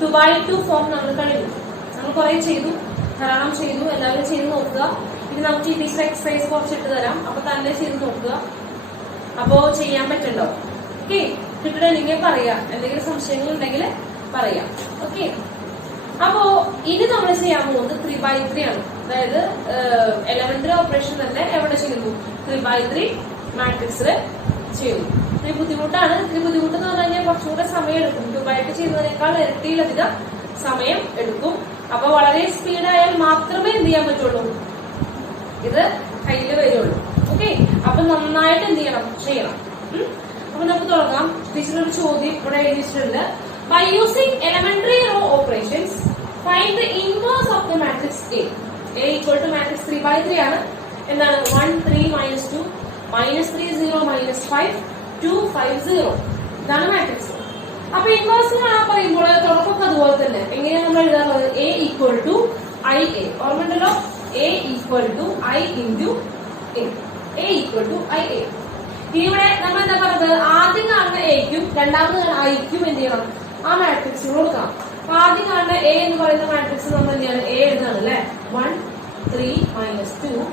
2x2 form നമ്മൾ കഴിഞ്ഞു. നമ്മൾ കുറെ ചെയ്തു, ധാരാളം ചെയ്തു, എല്ലാവരും ചെയ്ത് നോക്കുക. ഇത് നമുക്ക് ഈ ടീച്ചർ എക്സസൈസ് കുറച്ചിട്ട് തരാം, അപ്പൊ തന്നെ ചെയ്ത് നോക്കുക. അപ്പോ ചെയ്യാൻ പറ്റുണ്ടോ? ഓക്കെ, കിട്ടണമെങ്കിൽ പറയാം, എന്തെങ്കിലും സംശയങ്ങൾ ഉണ്ടെങ്കിൽ പറയാം. ഓക്കെ, അപ്പോ ഇനി നമ്മൾ ചെയ്യാൻ പോകുന്നത് 3x3 ആണ്. അതായത് എലമെന്ററി ഓപ്പറേഷൻ തന്നെ എവിടെ ചെയ്യുന്നു? 3x3 മാട്രിക്സിൽ ചെയ്യുന്നു. ഇത്തിരി ബുദ്ധിമുട്ടാണ്. ഇത്തിരി ബുദ്ധിമുട്ടെന്ന് പറഞ്ഞു കഴിഞ്ഞാൽ കുറച്ചുകൂടെ സമയം എടുക്കും. 2x ചെയ്യുന്നതിനേക്കാൾ ഇരട്ടിയിലധികം സമയം എടുക്കും. അപ്പൊ വളരെ സ്പീഡായാൽ മാത്രമേ എന്ത് ചെയ്യാൻ പറ്റുള്ളൂ, ഇത് കയ്യിൽ വരുള്ളൂ. ഓക്കെ, അപ്പൊ നന്നായിട്ട് എന്ത് ചെയ്യണം. അപ്പൊ നമുക്ക് തുടങ്ങാം. ടീച്ചറൊരു ചോദ്യം ഇവിടെ എഴുതിയിട്ടുണ്ട്. By using elementary row operations, find the inverse of the matrix A. A equal to matrix 3x3 ആണ്. എന്താണ്? 1 3 -2 -3 0 -5 2 5 0. ഇതാണ് മാട്രിക്സ്. അപ്പൊ ഇൻവേഴ്സ് കാണാൻ പറയുമ്പോൾ തുടക്കമൊക്കെ അതുപോലെ തന്നെ എങ്ങനെയാണ് നമ്മൾ എഴുതാറുള്ളത്? A equal to IA. ഓർമ്മയുണ്ടല്ലോ, A equal to I into A. A equal to IA. ഇവിടെ നമ്മൾ എന്താ പറഞ്ഞത്? ആദ്യം കാണുന്ന എക്കും രണ്ടാമത് കാണുന്ന ഐക്കും എന്ത് ചെയ്യണം? ആ മാട്രിക്സിന് കൊടുക്കാം. ആദ്യം കാണുന്ന എ എന്ന് പറയുന്ന മാട്രിക്സ് നമ്മൾ എന്താണ്? എ എഴുതാണ് അല്ലെ. 1 3 -2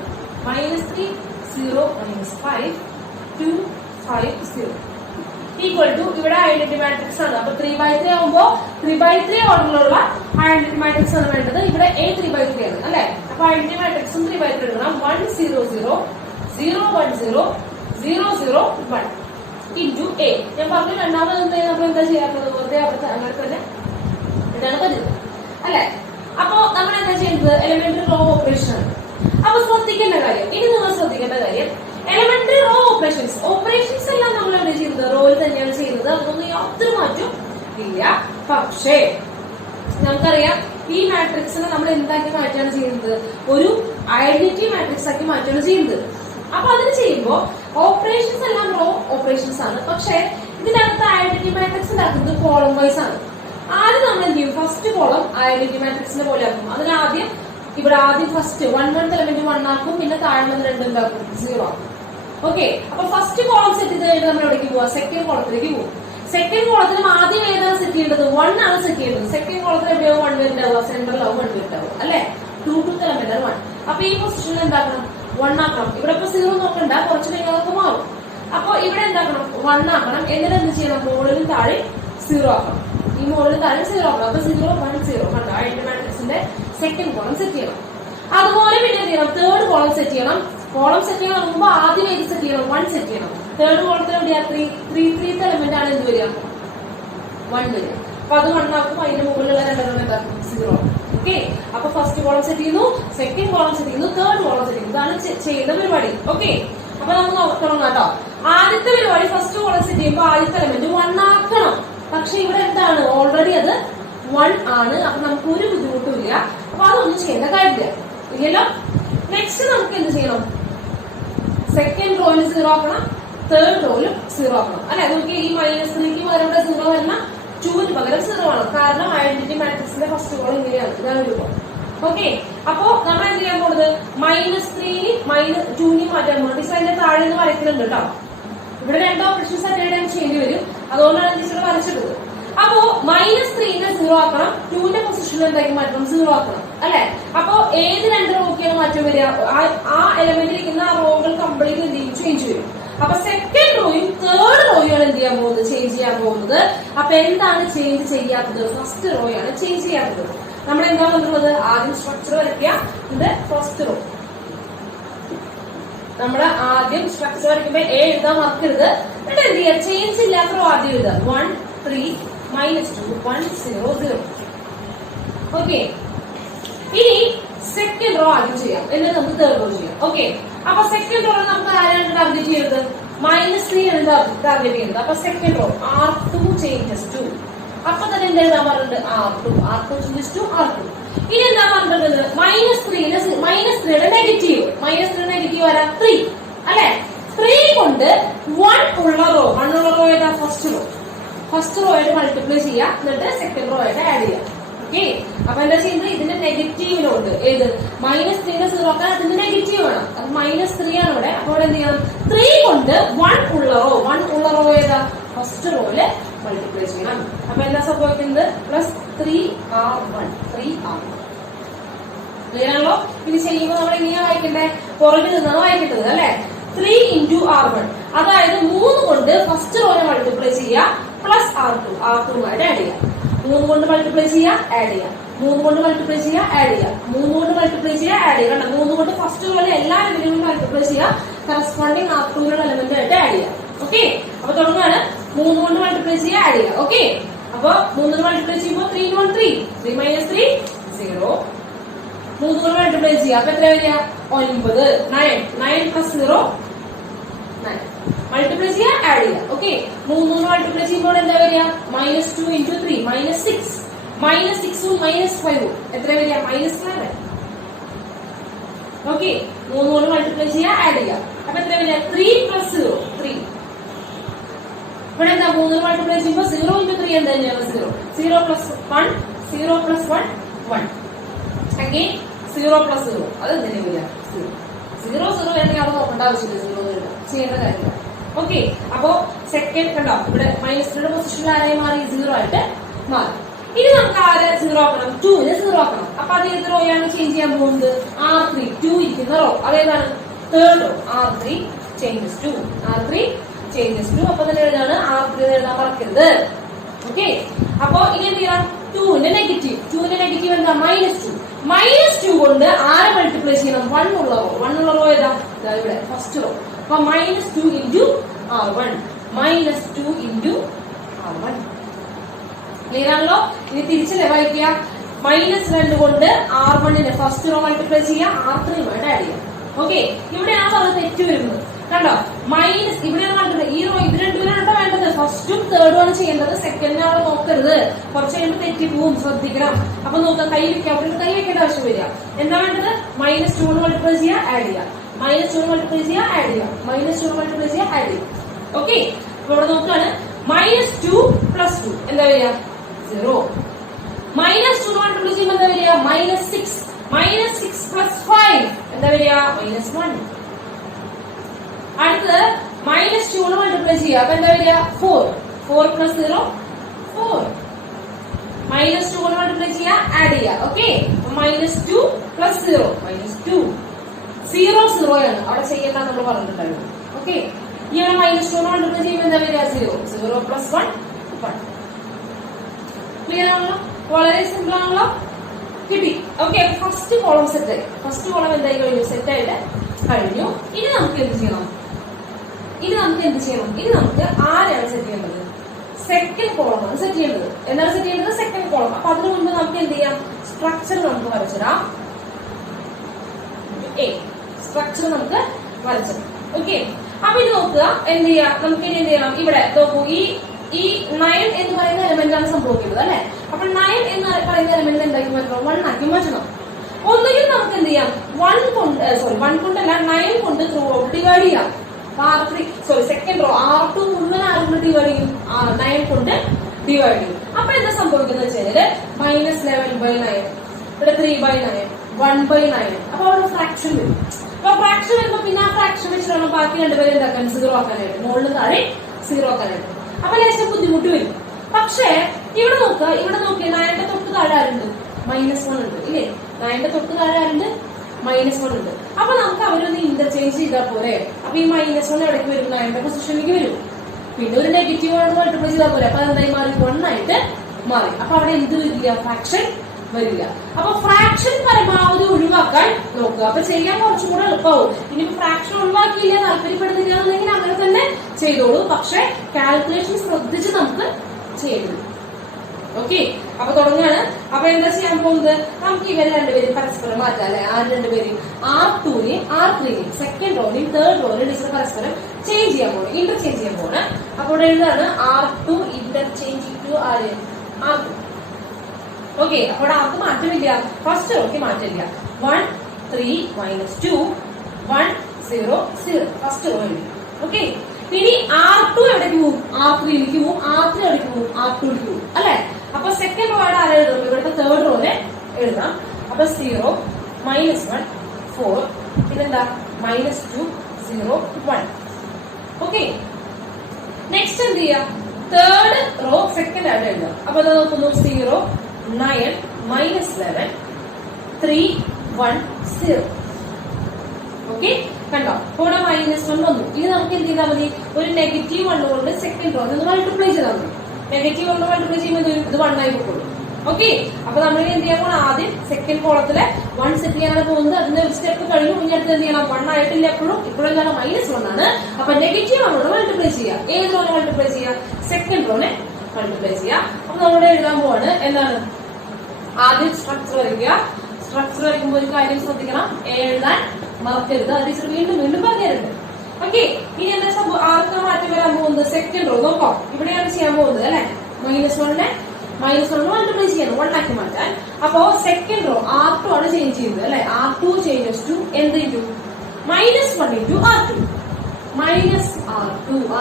-3 0 -5 2 5 0 ഈക്വൽ ടു ഇവിടെ ഐഡന്റിറ്റി മാട്രിക്സ് ആണ്. അപ്പൊ 3x3 ആവുമ്പോ 3x3 ഓർഡറിലുള്ള ഐഡന്റിറ്റി മാട്രിക്സ് ആണ് വേണ്ടത്. ഇവിടെ A 3x3 ആണ് അല്ലെ. അപ്പൊ ഐഡന്റിറ്റി മാട്രിക്സും 3x3 എടുക്കണം. 1 0 0 0 1 0 0 0 1 ഇൻറ്റു A. ഞാൻ പറഞ്ഞു രണ്ടാമത് നമ്മൾ എന്താ ചെയ്യാറുള്ളത്? വെറുതെ അവർക്ക് അങ്ങനെ തന്നെ ഇതാണ് പതിവ് അല്ലെ. അപ്പൊ നമ്മൾ എന്താ ചെയ്യുന്നത്? എലിമെന്ററി റോ ഓപ്പറേഷൻ ആണ്. അപ്പൊ ശ്രദ്ധിക്കേണ്ട കാര്യം, ഇനി നിങ്ങൾ ശ്രദ്ധിക്കേണ്ട കാര്യം, എലിമെന്ററി റോ ഓപ്പറേഷൻസ് എല്ലാം നമ്മൾ എന്താ ചെയ്യുന്നത്? റോയിൽ തന്നെയാണ് ചെയ്യുന്നത്. അതൊന്നും യാതൊരു മാറ്റവും ഇല്ല. പക്ഷേ നമുക്കറിയാം ഈ മാട്രിക്സിനെ നമ്മൾ എന്താക്കി മാറ്റാണ് ചെയ്യുന്നത്? ഒരു ഐഡന്റിറ്റി മാട്രിക്സ് ആക്കി മാറ്റാണ് ചെയ്യുന്നത്. അപ്പൊ അതിന് ചെയ്യുമ്പോൾ ഓപ്പറേഷൻസ് എല്ലാം റോ ഓപ്പറേഷൻസ് ആണ്. പക്ഷെ ഇതിനകത്ത് ഐഡന്റിറ്റി മാട്രിക്സ് ഉണ്ടാക്കുന്നത് കോളം വൈസ് ആണ്. ആദ്യം നമ്മൾ എന്ത് ചെയ്യും? ഫസ്റ്റ് കോളം ഐഡന്റിറ്റി മാട്രിക്സിന്റെ പോലെ ആക്കും. അതിനാദ്യം ഇവിടെ ആദ്യം ഫസ്റ്റ് 1 എലമെന്റ് 1 ആക്കും, പിന്നെ താഴ്ന്നത് 2 എന്താക്കും? 0 ആക്കും. ഓക്കെ, അപ്പൊ ഫസ്റ്റ് കോളം സെറ്റ് ചെയ്ത് കഴിഞ്ഞാൽ നമ്മൾ എവിടേക്ക് പോവാ? സെക്കൻഡ് കോളത്തിലേക്ക് പോകും. സെക്കൻഡ് കോളത്തിലും ആദ്യം ഏതാണ് സെറ്റ് ചെയ്യേണ്ടത്? 1 ആണ് സെറ്റ് ചെയ്യേണ്ടത്. സെക്കൻഡ് കോളത്തിൽ എവിടെയോ 1 വരുന്നുണ്ടാവുക, സെന്ററിലാവും 1 വരുന്നുണ്ടാവുക അല്ലെ. 2 എലമെന്റ് 1. അപ്പൊ ഈ പൊസിഷനിൽ എന്താക്കണം? 1 ആക്കണം. ഇവിടെ ഇപ്പൊ 0 നോക്കണ്ട, കുറച്ച് നിങ്ങൾക്ക് മാറും. അപ്പൊ ഇവിടെ എന്താക്കണം? 1 ആക്കണം. എന്നിട്ട് എന്ത് ചെയ്യണം? മുകളിലും താഴെ 0 ആക്കണം. ഈ മുകളിലും താഴെ 0 ആക്കണം. അപ്പൊ 0 1 0 കണ്ടോ? ഐഡന്റിറ്റി മാട്രിക്സിന്റെ സെക്കൻഡ് കോളം സെറ്റ് ചെയ്യണം. അതുപോലെ പിന്നെ എന്ത് ചെയ്യണം? തേർഡ് കോളം സെറ്റ് ചെയ്യണം. കോളം സെറ്റ് ചെയ്യാൻ നോക്കുമ്പോൾ ആദ്യം ഏത് സെറ്റ് ചെയ്യണം? 1 സെറ്റ് ചെയ്യണം. തേർഡ് കോളത്തിൽ എവിടെയാ? 3 എലമെന്റ് ആണ് എന്ത് വരിക? 1 വരിക. അപ്പൊ അത് 1 ആക്കും. അതിന്റെ മുകളിലുള്ള 2 എന്താക്കും? 0 ആക്കും. ഓക്കെ, അപ്പൊ ഫസ്റ്റ് കോളം സെറ്റ് ചെയ്യുന്നു, സെക്കൻഡ് കോളം സെറ്റ് ചെയ്യുന്നു, തേർഡ് കോളം സെറ്റ് ചെയ്യുന്നു. ഇതാണ് ചെയ്യുന്ന പരിപാടി. ഓക്കെ, അപ്പൊ നമുക്ക് തുടങ്ങാം കേട്ടോ. ആദ്യത്തെ പരിപാടി ഫസ്റ്റ് കോളം സെറ്റ് ചെയ്യുമ്പോൾ ആദ്യത്തെ എലമെന്റ് 1 ആക്കണം. പക്ഷെ ഇവിടെ എന്താണ്? ഓൾറെഡി അത് 1 ആണ്. അപ്പൊ നമുക്ക് ഒരു ബുദ്ധിമുട്ടും ഇല്ല. അപ്പൊ അതൊന്നും ചെയ്യേണ്ട കാര്യമില്ല ഇല്ലല്ലോ. നെക്സ്റ്റ് നമുക്ക് എന്ത് ചെയ്യണം? സെക്കൻഡ് റോയിൽ 0 ആക്കണം, തേർഡ് റോയിലും 0 ആക്കണം അല്ലെ. നമുക്ക് ഈ -3ക്ക് പകരം 0 വരണം, 2ന് പകരം 0 ആണ്. കാരണം ഐഡന്റിറ്റി മാട്രിക്സിന്റെ ഫസ്റ്റ് കോളം ഇങ്ങനെയാണ്. ഇതാണ് രൂപം. ഓക്കെ, അപ്പോ നമ്മൾ എന്ത് ചെയ്യാൻ പോകുന്നത്? -3 -2 മാറ്റാൻ പോകുന്നത്. ടീച്ചർ അതിന്റെ താഴെ നിന്ന് വരയ്ക്കുന്നുണ്ട് കേട്ടോ. ഇവിടെ 2 ഓപ്പറേഷൻസ് അറ്റൻഡ് ചെയ്യാൻ ചെയ്യേണ്ടി വരും. അതുകൊണ്ടാണ് ടീച്ചർ വരച്ചിട്ടത്. അപ്പോ -3നെ 0 ആക്കണം, 2ന്റെ പൊസിഷനിൽ എന്താക്കി മാറ്റണം? 0 ആക്കണം അല്ലെ. അപ്പൊ ഏത് 2 റോക്കാണ് മാറ്റം വരിക? ആ എലമെന്റിൽ ഇരിക്കുന്ന ആ റോകൾ കംപ്ലീറ്റ് എന്ത് ചെയ്യും? ചേഞ്ച് വരും. അപ്പൊ സെക്കൻഡ് റോയും തേർഡ് റോയും എന്ത് ചെയ്യാൻ പോകുന്നത്? ചേഞ്ച് ചെയ്യാൻ പോകുന്നത്. അപ്പൊ എന്താണ് ചേഞ്ച് ചെയ്യാത്തത്? ഫസ്റ്റ് റോയാണ് ചേഞ്ച് ചെയ്യാത്തത്. നമ്മൾ എന്താ വന്നിട്ടുള്ളത്? ആദ്യം സ്ട്രക്ചർ വരയ്ക്കുക. ഇത് ഫസ്റ്റ് റോ. നമ്മള് ആദ്യം സ്ട്രക്ചർ വരയ്ക്കുമ്പോ എ എഴുതാൻ മറക്കരുത്. എന്നിട്ട് എന്ത് ചെയ്യുക? ചേഞ്ച് ഇല്ലാത്ത റോ ആദ്യം എഴുതുക. 1 3 -2 1 0 0. ഓക്കെ, ഇനി സെക്കൻഡ് റോ ആദ്യം ചെയ്യാം, എന്നിട്ട് നമുക്ക് തേർഡ് റോ ചെയ്യാം. ഓക്കെ, അപ്പൊ സെക്കൻഡ് റോ നമുക്ക് ആരാണ് ടാർഗറ്റ് ചെയ്യുന്നത്? -3 ആണ് ടാർഗറ്റ് ചെയ്യുന്നത്. അപ്പൊ സെക്കൻഡ് റോ R2 ചേഞ്ചസ് 2. അപ്പൊ തന്നെ എന്താ എഴുതാൻ പറഞ്ഞിട്ടുണ്ട്? R2 changes 2 R2. ഇനി എന്താ പറഞ്ഞിട്ടുള്ളത്? -3യുടെ നെഗറ്റീവ്. -3 നെഗറ്റീവ് ആരാ? 3 അല്ലെ. 3 കൊണ്ട് 1 ഉള്ള റോ ഏതാ? First row. ഫസ്റ്റ് റോ ആയിട്ട് മൾട്ടിപ്ലൈ ചെയ്യാം, എന്നിട്ട് സെക്കൻഡ് റോ ആയിട്ട് ആഡ് ചെയ്യാം. ഓക്കെ, അപ്പൊ എന്താ ചെയ്യുന്നത്? ഇതിന്റെ നെഗറ്റീവിനോട് ഏത്? -3നെ 0 ആക്കാൻ അതിന്റെ നെഗറ്റീവ് വേണം. അപ്പൊ -3 ആണ് ഇവിടെ. അപ്പോൾ എന്ത് ചെയ്യണം? 3 കൊണ്ട് 1 ഉള്ള റോ ഏതാ? ഫസ്റ്റ് റോയില് മൾട്ടിപ്ലൈ ചെയ്യണം. അപ്പൊ എന്താ സംഭവിക്കുന്നത്? +3R1 3R1. ക്ലിയർ ആണല്ലോ? ഇത് ചെയ്യുമ്പോൾ നമ്മൾ എങ്ങനെയാ വായിക്കണ്ടേ? പുറകിൽ നിന്നാണ് വായിക്കേണ്ടത് അല്ലെ? 3 × R1, അതായത് 3 കൊണ്ട് ഫസ്റ്റ് റോനെ മൾട്ടിപ്ലൈ ചെയ്യുക പ്ലസ് R2 ആയിട്ട് ആഡ് ചെയ്യാം. 3 കൊണ്ട് മൾട്ടിപ്ലൈ ചെയ്യുക, ആഡ് ചെയ്യാം. 3 കൊണ്ട് മൾട്ടിപ്ലൈ ചെയ്യുക, ആഡ് ചെയ്യാം. 3 കൊണ്ട് മൾട്ടിപ്ലൈ ചെയ്യുക, ആഡ് ചെയ്യാം. കണ്ടോ? 3 കൊണ്ട് ഫസ്റ്റ് റോയിലെ എല്ലാ എലിമെന്റുകളും മൾട്ടിപ്ലൈ ചെയ്യുക, കറസ്പോണ്ടിങ് R2 എലിമെന്റ് ആയിട്ട് ആഡ് ചെയ്യാം. ഓക്കെ, അപ്പൊ തുടങ്ങുകയാണ്. 3 കൊണ്ട് മൾട്ടിപ്ലൈ ചെയ്യുക, ആഡ് ചെയ്യുക. ഓക്കെ, അപ്പൊ 3 കൊണ്ട് മൾട്ടിപ്ലൈ ചെയ്യുമ്പോൾ 3 × 1 3, 3 - 3 0. 3 കൊണ്ട് മൾട്ടിപ്ലൈ ചെയ്യുക, അപ്പൊ എത്ര വരിക? 9 9 9 + 0 9. മൾട്ടിപ്ലൈ ചെയ്യുക, ആഡ് ചെയ്യുക. ഓക്കെ, 3 കൊണ്ട് മൾട്ടിപ്ലൈ ചെയ്യുമ്പോൾ എന്താ വരിക? -2 × 3 -6. -6 ഉം -5 ഉം എത്ര വരിക? -11. ഓക്കെ, 3 കൊണ്ട് മൾട്ടിപ്ലൈ ചെയ്യുക, ആഡ് ചെയ്യുക. അപ്പൊ എത്ര വരിക? 3 + 0 3. ഇവിടെ എന്താ? 3 കൊണ്ട് മൾട്ടിപ്ലൈ ചെയ്യുമ്പോൾ 0 × 3 എന്താ? 0. 0 + 1 0 + 1 1. അഗൈൻ 0 + 0, അത് എന്തിനാ വരിക? 0 0 ആണെങ്കിൽ അവിടെ നോക്കേണ്ട ആവശ്യമില്ല. 0 ചെയ്യേണ്ട കാര്യമില്ല. ഓക്കെ, അപ്പോ സെക്കൻഡ് കണ്ടോ? ഇവിടെ -3 പൊസിഷനിൽ ആരായി മാറി? 0 ആയിട്ട് മാറി. ഇനി നമുക്ക് ആരെ 0 ആക്കണം? 2നെ 0 ആക്കണം. അപ്പൊ അത് ഏത് റോയാണ് ചേഞ്ച് ചെയ്യാൻ പോകുന്നത്? R3 2 ഇരിക്കുന്ന റോ. അതേതാണ്? Third row. R3 changes to R3 changes to. അപ്പൊ തന്നെ എഴുതാണ് R3 എഴുതാൻ മറക്കരുത്. ഓക്കെ, അപ്പൊ ഇനി എന്ത് ചെയ്യണം? 2ന്റെ നെഗറ്റീവ് എന്താ? -2. -2 കൊണ്ട് ആരെ മൾട്ടിപ്ലൈ ചെയ്യണം? 1 ഉള്ള റോ ഏതാ? ഇവിടെ ഫസ്റ്റ് റോ. അപ്പൊ -2 × R1 -2 × R1. ക്ലിയർ ആണല്ലോ? ഇനി തിരിച്ചല്ലേ വായിക്കുക? -2 കൊണ്ട് R1നെ ഫസ്റ്റ് റോ മൾട്ടിപ്ലൈ ചെയ്യുക, R3 ആഡ് ചെയ്യുക. ഓക്കെ, ഇവിടെയാണ് പറഞ്ഞത് തെറ്റ് വരുന്നത്. കണ്ടോ? ഇവിടെയാണ് കണ്ടത് ഈ റോ. ഇത് രണ്ടുപേരാണ് വേണ്ടത്. ഫസ്റ്റും തേർഡും ആണ് ചെയ്യേണ്ടത്. സെക്കൻഡിനെ അവിടെ നോക്കരുത്. കുറച്ച് കഴിയുമ്പോൾ തെറ്റി പോവും, ശ്രദ്ധിക്കണം. അപ്പൊ നോക്കാം, കൈ വെക്കാം. അവിടെ കൈ വെക്കേണ്ട ആവശ്യം വരിക. എന്താ വേണ്ടത്? -2 കൊണ്ട് മൾട്ടിപ്ലൈ ചെയ്യുക, ആഡ് ചെയ്യുക. -2 കൊണ്ട് മൾട്ടിപ്ലൈ ചെയ്യുക, ആഡ് ചെയ്യുക. -2 കൊണ്ട് മൾട്ടിപ്ലൈ ചെയ്യുക, ആഡ് ചെയ്യുക. ഓക്കെ, അപ്പൊ ഇവിടെ നോക്കുകയാണ്. -2 + 2 എന്താ വരിക? 0. -2 കൊണ്ട് മൾട്ടിപ്ലൈ ചെയ്യുമ്പോൾ എന്താ വരിക? -6. -6 + 5 എന്താ വരിക? -1. അടുത്തത് -2 കൊണ്ട് മൾട്ടിപ്ലൈ ചെയ്യുക, അപ്പൊ എന്താ വരിക? 4. 4 + 0 4. -2 കൊണ്ട് മൾട്ടിപ്ലൈ ചെയ്യുക, ആഡ് ചെയ്യുക. ഓക്കെ, -2 + 0 -2. 0 0 ആണ് അവിടെ ചെയ്യേണ്ട നമ്മൾ പറഞ്ഞിട്ടുണ്ടായിരുന്നു. ഓക്കെ, ഇവിടെ -2 കൊണ്ട് മൾട്ടിപ്ലൈ ചെയ്യുമ്പോൾ എന്താ വരിക? 0. 0 + 1 1. ക്ലിയർ ആണല്ലോ? വളരെ സിമ്പിൾ ആണല്ലോ? കിട്ടി. ഓക്കെ, ഫസ്റ്റ് കോളം സെറ്റ് ആയി. ഫസ്റ്റ് കോളം എന്തായി കഴിഞ്ഞു? സെറ്റ് ആയിട്ട് കഴിഞ്ഞു. ഇനി നമുക്ക് എന്ത് ചെയ്യണം? ഇനി നമുക്ക് ആരെയാണ് സെറ്റ് ചെയ്യേണ്ടത്? സെക്കൻഡ് കോളമാണ് സെറ്റ് ചെയ്യേണ്ടത്. എന്താണ് സെറ്റ് ചെയ്യേണ്ടത്? Second column. അപ്പൊ അതിനു മുൻപ് നമുക്ക് എന്ത് ചെയ്യാം? സ്ട്രക്ചർ നമുക്ക് വരച്ചിടാം. സ്ട്രക്ചർ നമുക്ക് വരച്ചിടാം. ഓക്കെ, അപ്പൊ ഇത് നോക്കുക. എന്ത് ചെയ്യാം? നമുക്ക് ഇനി എന്ത് ചെയ്യണം? ഇവിടെ നോക്കൂ, ഈ 9 എന്ന് പറയുന്ന എലമെന്റ് ആണ് സംഭവിക്കുന്നത് അല്ലെ? അപ്പൊ 9 എന്ന് പറയുന്ന എലമെന്റ് എന്താക്കി മാറ്റണം? 1 ആക്കി മാറ്റണം. ഒന്നുകിൽ നമുക്ക് എന്ത് ചെയ്യാം? 1 കൊണ്ടല്ല 9 കൊണ്ട് ത്രൂ ഔട്ട് ഡിവൈഡ് ചെയ്യാം. സെക്കൻഡ് റോ R2 മുഴുവൻ ആരും ഡിവൈഡ് ചെയ്യും? 9 കൊണ്ട് ഡിവൈഡ് ചെയ്യും. അപ്പൊ എന്താ സംഭവിക്കുന്നത് വെച്ചാല് -11/9, ഇവിടെ 3/9, 1/9. അപ്പൊ അവിടെ ഫ്രാക്ഷൻ വരും. അപ്പൊ ഫ്രാക്ഷൻ വരുമ്പോ പിന്നെ ആ ഫ്രാക്ഷൻ വെച്ചിട്ടാണ് ബാക്കി രണ്ടുപേരും എന്താക്കാൻ? 0 ആക്കാനായിട്ട്, മുകളിൽ താഴെ 0 ആക്കാനായിട്ട്. അപ്പൊ ലേശം ബുദ്ധിമുട്ട് വരും. പക്ഷേ ഇവിടെ നോക്കുക, 9ന്റെ തൊട്ട് താഴെ ആരുണ്ട്? -1 ഉണ്ട് ഇല്ലേ? 9ന്റെ തൊട്ട് താഴെ ആരുണ്ട്? -1 ഉണ്ട്. അപ്പൊ നമുക്ക് അവരൊന്ന് ഇന്റർചേഞ്ച് ചെയ്താൽ പോലെ. അപ്പൊ ഈ -1 എവിടേക്ക് വരും? 9ന്റെ പൊസിഷനിലേക്ക് വരും. പിന്നെ ഒരു നെഗറ്റീവ് ആണ് മൾട്ടിപ്ലൈ ചെയ്താൽ പോലെ. അപ്പൊ എന്തായി മാറി? 1 ആയിട്ട് മാറി. അപ്പൊ അവിടെ എന്ത് വരില്ല? ഫ്രാക്ഷൻ വരില്ല. അപ്പൊ ഫ്രാക്ഷൻ പരമാവധി ഒഴിവാക്കാൻ നോക്കുക. അപ്പൊ ചെയ്യാൻ കുറച്ചും കൂടെ എളുപ്പമാവും. ഇനിയിപ്പോ ഫ്രാക്ഷൻ ഒഴിവാക്കിയില്ല, താല്പര്യപ്പെടുന്നില്ല എന്നുണ്ടെങ്കിൽ അങ്ങനെ തന്നെ ചെയ്തോളൂ. പക്ഷെ കാൽക്കുലേഷൻ ശ്രദ്ധിച്ച് നമുക്ക് ചെയ്യരുത്. ഓക്കെ, അപ്പൊ തുടങ്ങുകയാണ്. അപ്പൊ എന്താ ചെയ്യാൻ പോകുന്നത്? നമുക്ക് ഇവരെ രണ്ടുപേരും പരസ്പരം മാറ്റാം അല്ലെ? ആ രണ്ടുപേരും R2നെയും R3നെയും സെക്കൻഡ് റോനെയും തേർഡ് റോനെയും ടീച്ചർ പരസ്പരം ചേഞ്ച് ചെയ്യാൻ പോകണം, ഇന്റർചേഞ്ച് ചെയ്യാൻ പോകണം. അപ്പൊ ഇവിടെ എഴുതാണ് R2 interchanging to R2. Okay, അപ്പോൾ ആർക്ക് മാറ്റമില്ല? ഫസ്റ്റ് റോക്ക് മാറ്റമില്ല. 1 3 -2 1 0 0 ഫസ്റ്റ് റോ എഴുതി. ഓക്കെ, ഇനി R2 എവിടേക്ക് പോകും? R3ലേക്ക് പോകും. R3 എവിടേക്ക് പോകും? R2ലേക്ക് പോകും അല്ലെ? അപ്പൊ സെക്കൻഡ് റോ ആയിട്ട് ആരെ എഴുതും? ഇവിടുത്തെ തേർഡ് റോനെ എഴുതാം. അപ്പൊ 0 -1 4 ഇതെന്താ? -2 0 1. ഓക്കെ, നെക്സ്റ്റ് എന്ത് ചെയ്യാം? തേർഡ് റോ സെക്കൻഡ് ആയിട്ട് എഴുതാം. അപ്പൊ അത് നോക്കുന്നു 0 9 -11 3 1 0. ഓക്കെ, കണ്ടോ? ഇവിടെ -1 വന്നു. ഇനി നമുക്ക് എന്ത് ചെയ്താൽ മതി? ഒരു -1 കൊണ്ട് സെക്കൻഡ് റോ ഒന്ന് മൾട്ടിപ്ലൈ ചെയ്താൽ മതി. -1 കൊണ്ട് മൾട്ടിപ്ലൈ ചെയ്യുമ്പോൾ ഇത് 1 ആയി പോകുള്ളൂ. ഓക്കെ, അപ്പൊ നമ്മൾ എന്ത് ചെയ്യാൻ പോകണം? ആദ്യം സെക്കൻഡ് കോളത്തിലെ 1 സെറ്റ് ചെയ്യാനാണ് പോകുന്നത്. അതിന്റെ ഒരു സ്റ്റെപ്പ് കഴിഞ്ഞു. ഇനി അടുത്ത് എന്ത് ചെയ്യണം? 1 ആയിട്ടില്ല എപ്പോഴും. ഇപ്പോഴും എന്താണ്? -1 ആണ്. അപ്പൊ നെഗറ്റീവ് നമ്മളോട് മൾട്ടിപ്ലൈ ചെയ്യാം. ഏത് റോനെ മൾട്ടിപ്ലൈ ചെയ്യാം? സെക്കൻഡ് റോനെ മൾട്ടിപ്ലൈ ചെയ്യാം. അപ്പൊ നമ്മളിവിടെ എഴുതാൻ പോവാണ്. എന്താണ്? ആദ്യം സ്ട്രക്ചർ വരയ്ക്കുക. സ്ട്രക്ചർ വരയ്ക്കുമ്പോൾ ഒരു കാര്യം ശ്രദ്ധിക്കണം, എഴുതാൻ മറക്കരുത്. അത് വീണ്ടും വീണ്ടും പറഞ്ഞിട്ടുണ്ട്. ഓക്കെ, ഇനി എന്താ സംഭവം? ആർക്കാ മാറ്റം വരാൻ പോകുന്നത്? Second row. നോക്കാം, ഇവിടെയാണ് ചെയ്യാൻ പോകുന്നത് അല്ലെ. -1 മൾട്ടിപ്ലൈ ചെയ്യണം, 1 ആക്കി മാറ്റാൻ. അപ്പോ സെക്കൻഡ് റോ R2 ആണ് ചേഞ്ച് ചെയ്യുന്നത് അല്ലെ. R2 ചേഞ്ചസ് ടു എന്ത് into -1 into R2.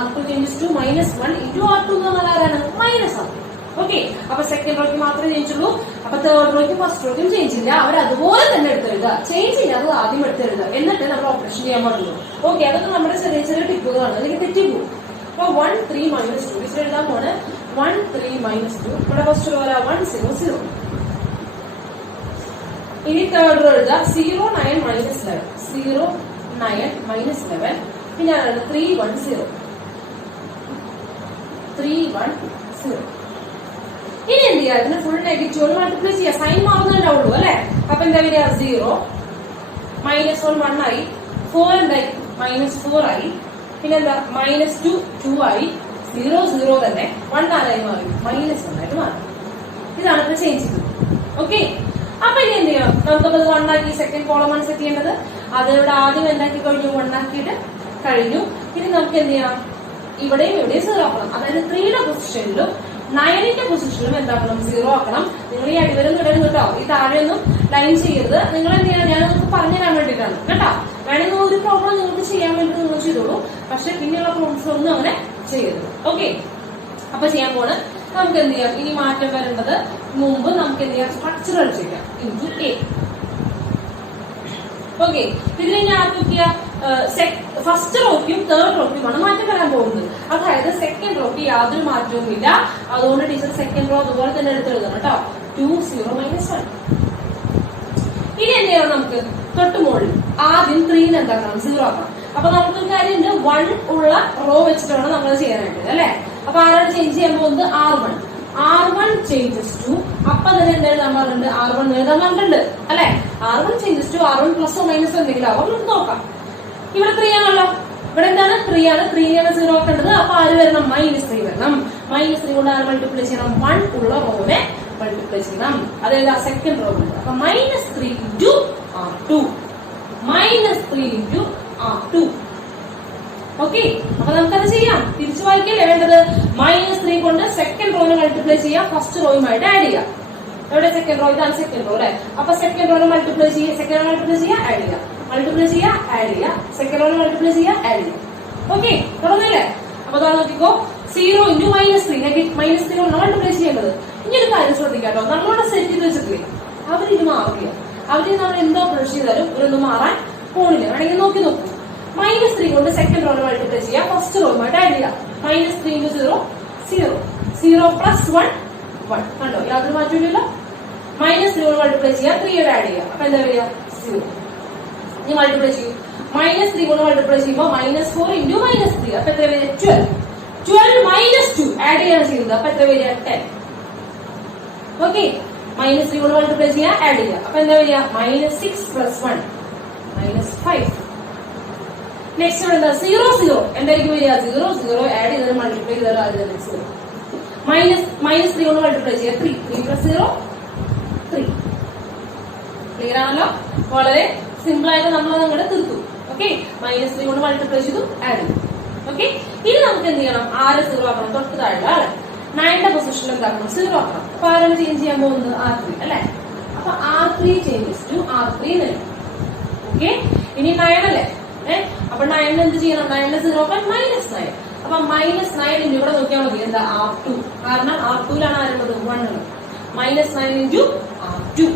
R2 changes to -1 into R2 എന്ന് പറഞ്ഞാൽ ആരാണ്? -R2. ഓക്കെ, അപ്പൊ സെക്കൻഡ് റോയ്ക്ക് മാത്രമേ ചേഞ്ച് ഉള്ളൂ. അപ്പൊ തേർഡ് റോയ്ക്കും ഫസ്റ്റ് റോയ്ക്കും ചേഞ്ച് ഇല്ല. അവർ അതുപോലെ തന്നെ എടുത്തെഴുതുക. ചേഞ്ച് ഇല്ല, അത് ആദ്യം എടുത്തെഴുതുക. എന്നിട്ട് നമ്മൾ ഓപ്പറേഷൻ ചെയ്യാൻ പാടുള്ളൂ. ഓക്കെ, അതൊക്കെ നമ്മുടെ ചെറിയ ചെറിയ ടിപ്പുകളാണ്. അല്ലെങ്കിൽ തെറ്റിപ്പോകും. അപ്പൊ 1 3 -2 ഇത് എഴുതാൻ പോണ്. 1 3 -2 ഇവിടെ ഫസ്റ്റ് റോ 1 0 0. ഇനി തേർഡ് റോ എഴുതാം. 0 9 -11 0 9 -11 പിന്നെ 3 1 0 3 1 0. ഇനി എന്ത് ചെയ്യാം? ഇതിന് ഫുൾ നെഗറ്റീവ് മൾട്ടിപ്ലൈ ചെയ്യാം. സൈൻ മാറുന്നുണ്ടാവുള്ളൂ അല്ലെ. അപ്പൊ എന്താ വരിക? 0 -1 1 ആയി. 4 എന്തായി? -4 ആയി. പിന്നെ എന്താ? -2 2 ആയി. 0 0 തന്നെ 1 ആരായി മാറി? -1 ആയിട്ട് മാറി. ഇതാണ് ഇപ്പൊ ചേഞ്ച് ചെയ്തത്. ഓക്കെ, അപ്പൊ ഇനി എന്ത് ചെയ്യാം? നമുക്കത് 1 ആക്കി സെക്കൻഡ് കോളമാണ് സെറ്റ് ചെയ്യേണ്ടത്. അതിലൂടെ ആദ്യം എന്താക്കി കഴിഞ്ഞു? 1 ആക്കിയിട്ട് കഴിഞ്ഞു. ഇനി നമുക്ക് എന്ത് ചെയ്യാം? ഇവിടെയും ഇവിടെയും 0 ആക്കണം. അതായത് 3യുടെ പൊസിഷനിലും 9ന്റെ പൊസിഷനിലും എന്താക്കണം? 0 ആക്കണം. നിങ്ങൾ ഈ അടിവരം ഇടരുത് കേട്ടോ. ഈ താഴെയൊന്നും ലൈൻ ചെയ്യരുത്. നിങ്ങൾ എന്ത് ചെയ്യണം? ഞാൻ നിങ്ങൾക്ക് പറഞ്ഞു തരാൻ വേണ്ടിയിട്ടാണ് കേട്ടോ. വേണമെങ്കിൽ ഒരു പ്രോബ്ലം നിങ്ങൾക്ക് ചെയ്യാൻ വേണ്ടി നിങ്ങൾ ചെയ്തോളൂ. പക്ഷെ പിന്നെയുള്ള പ്രോബ്ലംസ് ഒന്നും അങ്ങനെ ചെയ്യരുത്. ഓക്കെ, അപ്പൊ ചെയ്യാൻ പോണ്. നമുക്ക് എന്ത് ചെയ്യാം? ഇനി മാറ്റം വരേണ്ടത് മുമ്പ് നമുക്ക് എന്ത് ചെയ്യാം? സ്ട്രക്ചറൽ ചെയ്യാം. Into A. ഓക്കെ, ഇതിൽ ഞാൻ ആദ്യം ഫസ്റ്റ് റോയ്ക്കും തേർഡ് റോയ്ക്കുമാണ് മാറ്റം വരാൻ പോകുന്നത്. അതായത് സെക്കൻഡ് റോയ്ക്ക് യാതൊരു മാറ്റവും ഇല്ല. അതുകൊണ്ട് ടീച്ചർ സെക്കൻഡ് റോ അതുപോലെ തന്നെ എടുത്തെഴുതണം കേട്ടോ. 2 0 -1. ഇനി എന്ത് ചെയ്യണം? നമുക്ക് തൊട്ട് മുകളിൽ ആദ്യം 3 എന്താക്കണം? 0 ആക്കണം. അപ്പൊ നമുക്കൊരു കാര്യമുണ്ട്, 1 ഉള്ള റോ വെച്ചിട്ടാണ് നമ്മൾ ചെയ്യാനായിട്ട് അല്ലെ. അപ്പൊ ആരാണ് ചേഞ്ച് ചെയ്യാൻ പോകുന്നത്? R1 changes to. അപ്പൊ തന്നെ എന്തായാലും നമ്മളുണ്ട് R1 എഴുതാൻ പറഞ്ഞിട്ടുണ്ട് അല്ലെ. R1 ചേഞ്ചസ് ടു R1 പ്ലസോ മൈനസോ എന്തെങ്കിലും ആവാം. നമുക്ക് നോക്കാം. ഇവിടെ 3 ആണല്ലോ. ഇവിടെ എന്താണ്? 3 ആണ്. 3 ആണ് 0 ആക്കേണ്ടത്. അപ്പൊ ആര് വരണം? -3 വരണം. -3 കൊണ്ട് ആര് മൾട്ടിപ്ലൈ ചെയ്യണം? 1 ഉള്ള റോനെ മൾട്ടിപ്ലൈ ചെയ്യണം. അതായത് ആ സെക്കൻഡ് റോ ഉണ്ട്. അപ്പൊ -3 into R2. -3 into R2. Okay, അപ്പൊ നമുക്കത് ചെയ്യാം. തിരിച്ചു വായിക്കല്ലേ വേണ്ടത്? -3 കൊണ്ട് സെക്കൻഡ് റോനെ മൾട്ടിപ്ലൈ ചെയ്യാം. ഫസ്റ്റ് റോയുമായിട്ട് ആഡ് ചെയ്യാം. എവിടെ സെക്കൻഡ് റോ? ഇതാണ് സെക്കൻഡ് റോ അല്ലെ. അപ്പൊ സെക്കൻഡ് റോനെ മൾട്ടിപ്ലൈ ചെയ്യുക. സെക്കൻഡ് റോ മൾട്ടിപ്ലൈ ചെയ്യുക, ആഡ് ചെയ്യുക. മൾട്ടിപ്ലൈ ചെയ്യുക, ആഡ് ചെയ്യുക. സെക്കൻഡ് റോനെ മൾട്ടിപ്ലൈ ചെയ്യുക, ആഡ് ചെയ്യുക. ഓക്കെ, തുടങ്ങില്ലേ? അപ്പൊ അതാണ് നോക്കിക്കോ. 0 ഇൻറ്റു -3 -3 കൊണ്ട് മൾട്ടിപ്ലൈ ചെയ്യേണ്ടത്. ഇനി ഒരു കാര്യം ശ്രദ്ധിക്കാട്ടോ. നമ്മളോട് സെറ്റ് ചെയ്ത് വെച്ചിട്ടില്ലേ, അവരിത് മാറില്ല. അവര് നമ്മൾ എന്തോ പ്രഷ് ചെയ്താലും ഇവരൊന്നും മാറാൻ പോണില്ല. വേണമെങ്കിൽ നോക്കി നോക്കൂ. -3 കൊണ്ട് സെക്കൻഡ് റോനെ മൾട്ടിപ്ലൈ ചെയ്യുക. ഫസ്റ്റ് റോയുമായിട്ട് ആഡ് ചെയ്യുക. -3 ഇൻറ്റു 0 0 0 പ്ലസ് 1 1. കണ്ടോ? യാതൊരു മാറ്റമില്ലല്ലോ. -3 കൊണ്ട് മൾട്ടിപ്ലൈ ചെയ്യുക. 3 യോട് ആഡ് ചെയ്യുക. അപ്പൊ എന്താ വരിക? 0. ഇനി മൾട്ടിപ്ലൈ ചെയ്യും. -3 കൊണ്ട് മൾട്ടിപ്ലൈ ചെയ്യുമ്പോൾ -4 ഇൻറ്റു -3. അപ്പൊ എത്ര വരിക? 12. 12 -2 ആഡ് ചെയ്യാണ് ചെയ്യുന്നത്. അപ്പൊ എത്ര വരിക? 10. ഓക്കെ, -3 കൊണ്ട് മൾട്ടിപ്ലൈ ചെയ്യുക, ആഡ് ചെയ്യുക. അപ്പൊ എന്താ വരിക? -6 പ്ലസ് 1 -5. നെക്സ്റ്റ് ഇവിടെ എന്താ? 0 0 എന്തായിരിക്കും വരിക? 0 0 ആഡ് ചെയ്താൽ മൾട്ടിപ്ലൈ ചെയ്താൽ അത് 0. -3 കൊണ്ട് മൾട്ടിപ്ലൈ ചെയ്യുക. 3 3 പ്ലസ് 0 3. ക്ലിയർ ആണല്ലോ? വളരെ സിമ്പിൾ ആയിട്ട് നമ്മൾ അങ്ങോട്ട് തീർത്തു. ഓക്കെ, -3 കൊണ്ട് മൾട്ടിപ്ലൈ ചെയ്തു, ആഡ് ചെയ്തു. ഓക്കെ, ഇനി നമുക്ക് എന്ത് ചെയ്യണം? 6 0 ആക്കണം. തൊട്ട് താഴെ അല്ലെ. 9ന്റെ പൊസിഷനിൽ എന്താക്കണം? 0 ആക്കണം. അപ്പൊ ആരാണ് ചേഞ്ച് ചെയ്യാൻ പോകുന്നത്? R3 അല്ലെ. അപ്പൊ R3 ചേഞ്ചസ് ടു R3 വരും. ഓക്കെ, ഇനി 9 അല്ലേ. അപ്പൊ 9 എന്ത് ചെയ്യണം? 9 0 ആക്കാൻ -9. അപ്പൊ -9 ഇനി ഇവിടെ നോക്കിയാൽ മതി. എന്താ? R2. കാരണം R2ലാണ് ആരുള്ളത്? 1 ഉള്ളത്. -9 ഇൻറ്റു R2.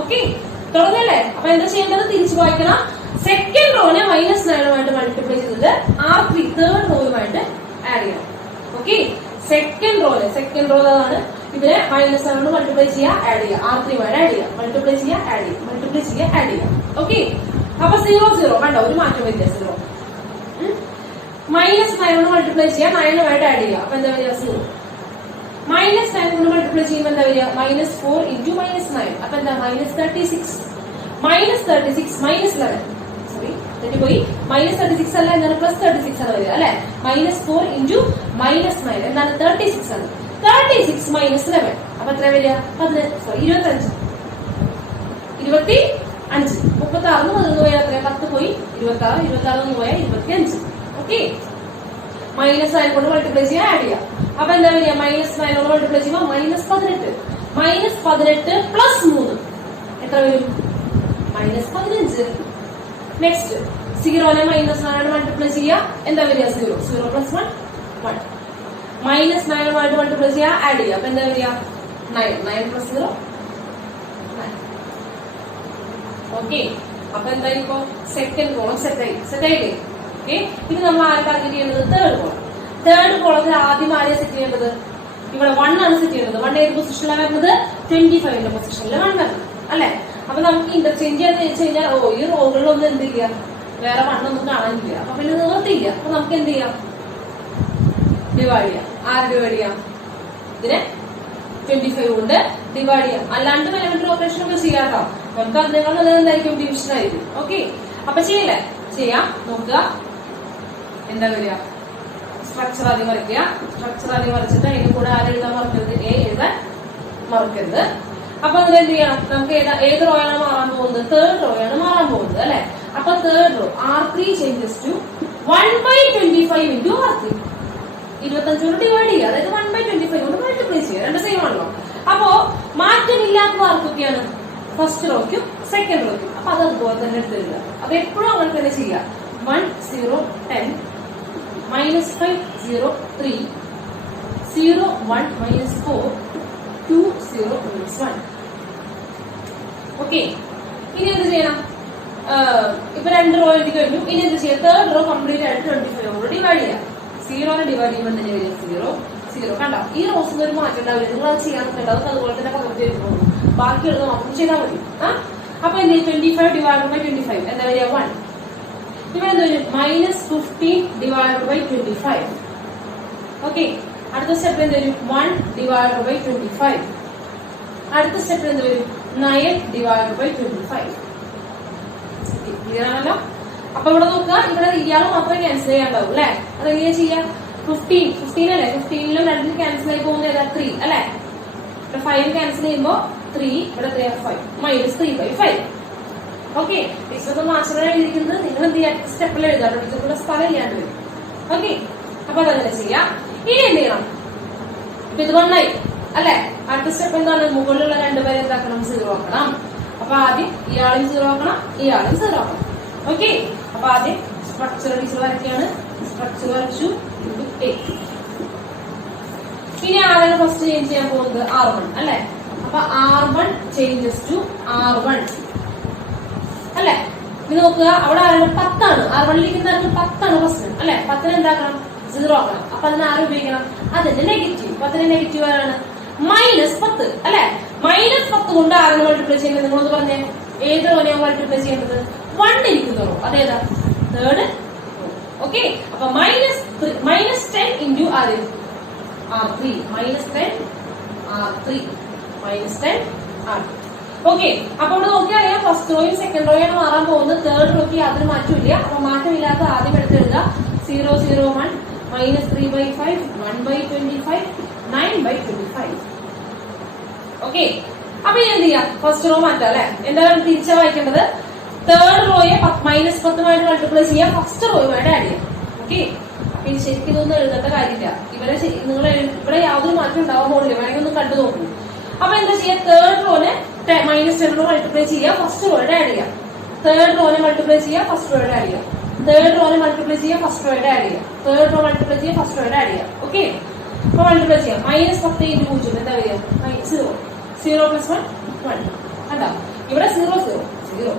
ഓക്കെ, തുടങ്ങല്ലേ? അപ്പൊ എന്താ ചെയ്യേണ്ടത്? തിരിച്ചു വായിക്കണം. സെക്കൻഡ് റോനെ -9 മൾട്ടിപ്ലൈ ചെയ്തത് R3 തേർഡ് റോയുമായിട്ട് ആഡ് ചെയ്യണം. ഓക്കെ, സെക്കൻഡ് റോ ആണ്. ഇതിനെ -7 കൊണ്ട് മൾട്ടിപ്ലൈ ചെയ്യുക, ആഡ് ചെയ്യുക, R3 ആഡ് ചെയ്യുക, മൾട്ടിപ്ലൈ ചെയ്യുക, ആഡ് ചെയ്യുക, മൾട്ടിപ്ലൈ ചെയ്യുക, ആഡ് ചെയ്യുക. ഓക്കെ, അപ്പൊ 0 0 കണ്ടോ, ഒരു മാറ്റം വരില്ല. 0 -9 കൊണ്ട് മൾട്ടിപ്ലൈ ചെയ്യുക, 9 ആയിട്ട് ആഡ് ചെയ്യുക. അപ്പൊ എന്താ വരിക? 0. -9 കൊണ്ട് മൾട്ടിപ്ലൈ ചെയ്യുമ്പോൾ എന്താ വരിക? -4 into -9. അപ്പൊ എന്താ? -36. -36 -11 സോറി തെറ്റിപ്പോയി. -36 അല്ല, എന്താണ്? +36 ആണ് വരിക അല്ലെ. -4 into -9 എന്താണ്? 36 ആണ്. 36 - 11 അപ്പൊ എത്ര വരിക? 25. 36 പോയാൽ എത്ര? 10 പോയി 26, 26 പോയാൽ 25. ഓക്കെ, -9 കൊണ്ട് മൾട്ടിപ്ലൈ ചെയ്യാൻ, ആഡ് ചെയ്യാം. അപ്പൊ എന്താ വരിക? -9 കൊണ്ട് മൾട്ടിപ്ലൈ ചെയ്യുമ്പോൾ -18. -18 + 3 എത്ര വരും? -15. നെക്സ്റ്റ് 0നെ -9 മൾട്ടിപ്ലൈ ചെയ്യുക, എന്താ വരിക? 0 0 + 1 1. -9 മൾട്ടിപ്ലൈ ചെയ്യുക, ആഡ് ചെയ്യുക. അപ്പൊ എന്താ വരിക? 9 9 + 0 9. ഓക്കെ, അപ്പൊ എന്താ? ഇപ്പോ സെക്കൻഡ് കോളം സെറ്റായില്ലേ? ഓക്കെ, ഇത് നമ്മൾ ആരെ ടാർഗറ്റ് ചെയ്യേണ്ടത്? തേർഡ് കോളത്തിൽ ആദ്യം ആരെയാ സെറ്റ് ചെയ്യേണ്ടത്? ഇവിടെ 1 ആണ് സെറ്റ് ചെയ്യേണ്ടത്. 1 ഏത് പൊസിഷനിലാണ് വരുന്നത്? 25ന്റെ പൊസിഷനിൽ 1 വരണം അല്ലെ. അപ്പൊ നമുക്ക് ഇന്റർചേഞ്ച് ചെയ്യാന്ന് വെച്ച് കഴിഞ്ഞാൽ ഈ റോകളിലൊന്നും എന്തില്ല, വേറെ 1 ഒന്നും കാണാനില്ല. അപ്പൊ പിന്നെ നിവർത്തിയില്ല. അപ്പൊ നമുക്ക് എന്ത് ചെയ്യാം? ഡിവൈഡ് ചെയ്യാം. ആര് ഡിവൈഡ് ചെയ്യാം? ഇതിനെ 25 കൊണ്ട് ഡിവൈഡ് ചെയ്യാം. അല്ലാണ്ട് എലിമെന്ററി ഓപ്പറേഷൻ ഒക്കെ ചെയ്യാം കേട്ടോ. നമുക്ക് അതിനേക്കാൾ നല്ലത് എന്തായിരിക്കും? ഡിവിഷൻ ആയിരിക്കും. ഓക്കെ, അപ്പൊ ചെയ്യില്ലേ? ചെയ്യാം. നോക്കുക എന്താ വരിക? സ്ട്രക്ചർ ആദ്യം വരയ്ക്കുക. സ്ട്രക്ചർ ആദ്യം വരച്ചിട്ട് അതിന്റെ കൂടെ ആരെഴുതാൻ മറക്കരുത്? എ എഴുതാൻ മറക്കരുത്. അപ്പൊ അതിൽ എന്ത് ചെയ്യണം? നമുക്ക് ഏത് റോയാണ് മാറാൻ പോകുന്നത്? തേർഡ് റോയാണ് മാറാൻ പോകുന്നത് അല്ലെ. അപ്പൊ third row R3 changes to 1/25 into R3. 25 കൊണ്ട് ഡിവൈഡ് ചെയ്യുക, അതായത് 1/25 കൊണ്ട് മൾട്ടിപ്ലൈ ചെയ്യുക. രണ്ട് സെയിം ആണല്ലോ. അപ്പോ മാറ്റമില്ലാത്ത ആർക്കൊക്കെയാണ്? ഫസ്റ്റ് റോയ്ക്കും സെക്കൻഡ് റോയ്ക്കും. അപ്പൊ അത് അതുപോലെ തന്നെ എടുത്തില്ല. അപ്പൊ എപ്പോഴും അങ്ങനെ തന്നെ ചെയ്യാം. 1 0 10 -5 0 3 0 1 -4 2 0 -1. ഓക്കെ, ഇനി എന്ത് ചെയ്യണം? ഇപ്പൊ 2 റോ എഴുതി കഴിഞ്ഞു. ഇനി എന്ത് ചെയ്യാം? തേർഡ് റോ കംപ്ലീറ്റ് ആയിട്ട് 25 കൊണ്ട് ഡിവൈഡ് ചെയ്യാം. 0നെ ഡിവൈഡ് ചെയ്യുമ്പോൾ തന്നെ വരും 0 0. കണ്ടോ, ഈ റോസിന് ഒരു മാറ്റം ഉണ്ടാവില്ല. നിങ്ങൾ അത് ചെയ്യാൻ പറ്റില്ല. അതൊക്കെ അതുപോലെ തന്നെ പകർത്തി വരുന്നു. ബാക്കിയുള്ളത് മാത്രം ചെയ്താൽ മതി. അപ്പൊ എന്ത് ചെയ്യും? 25 ഡിവൈഡ് ബൈ 25 എന്താ വരിക? 1. ഇവിടെ എന്ത് വരും? -15 ഡിവൈഡ് ബൈ 25. ഓക്കെ, അടുത്ത സ്റ്റെപ്പ് എന്ത് വരും? 1 ഡിവൈഡ് ബൈ 25. അടുത്ത സ്റ്റെപ്പ് എന്ത് വരും? 9 ഡിവൈഡ് ബൈ 25. ക്ലിയർ ആണല്ലോ? അപ്പൊ ഇവിടെ നോക്കുക, ഇവിടെ ഇയാൾ മാത്രമേ ക്യാൻസൽ ചെയ്യാണ്ടാവും അല്ലെ. അതെങ്ങനെയാ ചെയ്യാം? 15 അല്ലെ. 15ലും 2 ക്യാൻസൽ ആയി പോകുന്ന ഏതാ? 3 അല്ലെ. ഇവിടെ 5 ക്യാൻസൽ ചെയ്യുമ്പോ 3, ഇവിടെ 5 -3/5. ഓക്കെ, ടീച്ചർക്ക് മാസ്റ്ററാണ് എഴുതിയിരിക്കുന്നത്. നിങ്ങൾ എന്ത് ചെയ്യാം? സ്റ്റെപ്പിൽ എഴുതാം. ടീച്ചർക്കുള്ള സ്ഥലം ഇല്ലാണ്ട് വരും. ഓക്കെ, അപ്പൊ അതങ്ങനെ ചെയ്യാം. ഇനി എന്ത് ചെയ്യണം? ഇപ്പൊ ഇത് 1 ആയി അല്ലെ. അടുത്ത സ്റ്റെപ്പ് എന്താണ്? മുകളിലുള്ള 2 പേരെ എന്താക്കണം? 0 ആക്കണം. അപ്പൊ ആദ്യം ഇയാളെയും 0 ആക്കണം, ഇയാളെയും 0 ആക്കണം. ഓക്കെ, അപ്പൊ ആദ്യം സ്ട്രക്ചർ ടീച്ചർ വരയ്ക്കാണ്. സ്ട്രക്ചർ വരച്ചു. ഇനി ആരാണ് ഫസ്റ്റ് ചേഞ്ച് ചെയ്യാൻ പോകുന്നത്? R1 അല്ലെ. അപ്പൊ R1 ചേഞ്ചസ് ടു R1 അല്ലെ. ഇത് നോക്കുക, അവിടെ ആരാണ്? 10 ആണ്. R1ലേക്ക് 10 ആണ് ഫസ്റ്റ് അല്ലെ. 10നെ എന്താക്കണം? 0 ആക്കണം. അപ്പൊ അതിന് ആരും ഉപയോഗിക്കണം? അതിന്റെ നെഗറ്റീവ്. 10ന്റെ നെഗറ്റീവ് ആരാണ്? -10 അല്ലെ. -10 കൊണ്ട് ആരാണ് മൾട്ടിപ്ലൈ ചെയ്യുന്നത്? നിങ്ങളൊന്ന് പറഞ്ഞേ. ഏത് റോനെയാണ് മൾട്ടിപ്ലൈ ചെയ്യുന്നത്? 1 ഇരിക്കുന്ന റോ. അതേതാ? തേർഡ്. ഓക്കെ, അപ്പൊ -10 into R3. -10 R3 -10 R3. Okay, അപ്പൊ ഇവിടെ നോക്കിയാൽ അറിയാം, ഫസ്റ്റ് റോയും സെക്കൻഡ് റോയാണ് മാറാൻ പോകുന്നത്. തേർഡ് റോയ്ക്ക് യാതൊരു മാറ്റമില്ല. അപ്പൊ മാറ്റമില്ലാത്ത ആദ്യം എടുത്തെഴുതുക. 0 0 1 -3/5 1/25 9/25. ഓക്കെ, അപ്പൊ ഇനി എന്ത് ചെയ്യാം? ഫസ്റ്റ് റോ മാറ്റാം അല്ലെ. എന്താണ് തിരിച്ചാ വായിക്കേണ്ടത്? തേർഡ് റോയെ -10 മൾട്ടിപ്ലൈ ചെയ്യാം, ഫസ്റ്റ് റോയുമായിട്ട് ആഡ് ചെയ്യാം. ഓക്കെ, അപ്പൊ ഇനി ശരിക്കും ഇതൊന്നും എഴുതേണ്ട കാര്യമില്ല. നിങ്ങൾ ഇവിടെ യാതൊരു മാറ്റം ഉണ്ടാവാൻ പോകുന്നില്ല. വേണമെങ്കിൽ ഒന്ന് കണ്ടു നോക്കൂ. അപ്പൊ എന്താ ചെയ്യാ? തേർഡ് റോനെ -10 മൾട്ടിപ്ലൈ ചെയ്യാം, ഫസ്റ്റ് റോയുടെ ആഡ് ചെയ്യാം. തേർഡ് റോനെ മൾട്ടിപ്ലൈ ചെയ്യാം, ഫസ്റ്റ് റോയുടെ ആഡ് ചെയ്യാം. തേർഡ് റോനെ മൾട്ടിപ്ലൈ ചെയ്യാം, ഫസ്റ്റ് റോയുടെ ആഡ് ചെയ്യാം. തേർഡ് റോ മൾട്ടിപ്ലൈ ചെയ്യാം, ഫസ്റ്റ് റോയുടെ ആഡ് ചെയ്യാം. ഓക്കെ, അപ്പൊ മൾട്ടിപ്ലൈ ചെയ്യാം. -10 × 0 എന്താ വരിക? 0 0 + 1 1. കണ്ടോ, ഇവിടെ 0 0 0.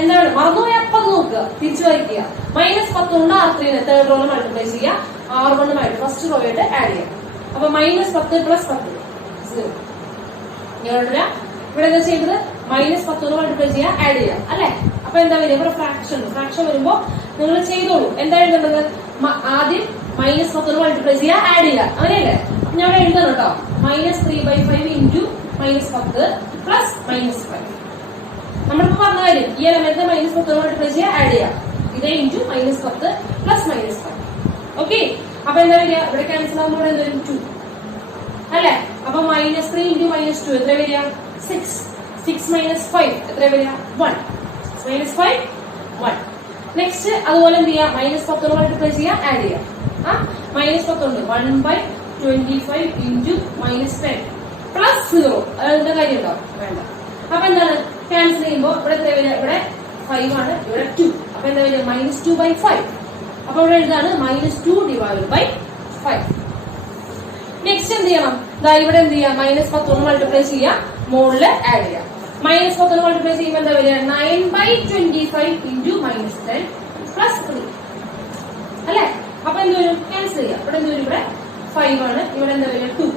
എന്താണ്? മറന്നുപോയ അപ്പം നോക്കുക, തിരിച്ചു വരയ്ക്കുക. -10 കൊണ്ട് R3നെ തേർഡ് റോനെ മൾട്ടിപ്ലൈ ചെയ്യുക, R1 ഫസ്റ്റ് റോയായിട്ട് ആഡ് ചെയ്യാം. അപ്പൊ -10 + 10 0. ഇവിടെ എന്താ ചെയ്യുന്നത്? -10 മൾട്ടിപ്ലൈ ചെയ്യുക, ആഡ് ചെയ്യുക അല്ലെ. അപ്പൊ എന്താ വരിക? ഇവിടെ ഫ്രാക്ഷൻ വരുമ്പോ നിങ്ങൾ ചെയ്തോളൂ. എന്താ എഴുതേണ്ടത്? ആദ്യം -10 മൾട്ടിപ്ലൈ ചെയ്യുക, ആഡ് ചെയ്യുക, അങ്ങനെയല്ലേ? അപ്പൊ ഞാൻ ഇവിടെ എഴുതണം കേട്ടോ. -3/5 ഇൻറ്റു -10 പ്ലസ് -5. നമ്മളിപ്പോ പറഞ്ഞ കാര്യം ഈ എലമെന്റ് -10 മൾട്ടിപ്ലൈ ചെയ്യുക, ആഡ് ചെയ്യുക, ഇതേ ഇൻറ്റു -10 പ്ലസ് -5. ഓക്കെ. അപ്പൊ എന്താ വരിക? ഇവിടെ ക്യാൻസൽ ആകുമ്പോൾ എന്താ വരും? 2 അല്ലെ. അപ്പൊ -3 ഇൻറ്റു -2 എത്ര വരിക? 6. 6 - 5 എത്ര വരിക? 1. 6 - 5 1. നെക്സ്റ്റ് അതുപോലെ എന്ത് ചെയ്യാം? -10 മൾട്ടിപ്ലൈ ചെയ്യുക, ആഡ് ചെയ്യുക. -10 ഉണ്ട് 1/25 ഇൻറ്റു -10 പ്ലസ് 0. അതിന്റെ കാര്യം ഉണ്ടോ? വേണ്ട. അപ്പൊ എന്താണ്? ക്യാൻസൽ ചെയ്യുമ്പോൾ ഇവിടെ എത്ര വരിക? ഇവിടെ 5 ആണ്, ഇവിടെ 2. അപ്പൊ എന്താ വരിക? -2/5. അപ്പൊ ഇവിടെ എഴുതാണ് -2/5. നെക്സ്റ്റ് എന്ത് ചെയ്യണം? ഇവിടെ എന്ത് ചെയ്യാം? -10 മൾട്ടിപ്ലൈ ചെയ്യുക, മുകളില് ആഡ് ചെയ്യുക. -10 മൾട്ടിപ്ലൈ ചെയ്യുമ്പോൾ എന്താ വരിക? 9/25 ഇൻറ്റു -10 പ്ലസ് 3 അല്ലെ. അപ്പൊ എന്ത് വരും? ക്യാൻസൽ ചെയ്യാം. ഇവിടെ എന്ത് വരും? ഇവിടെ 5 ആണ്, ഇവിടെ എന്താ വരിക? 2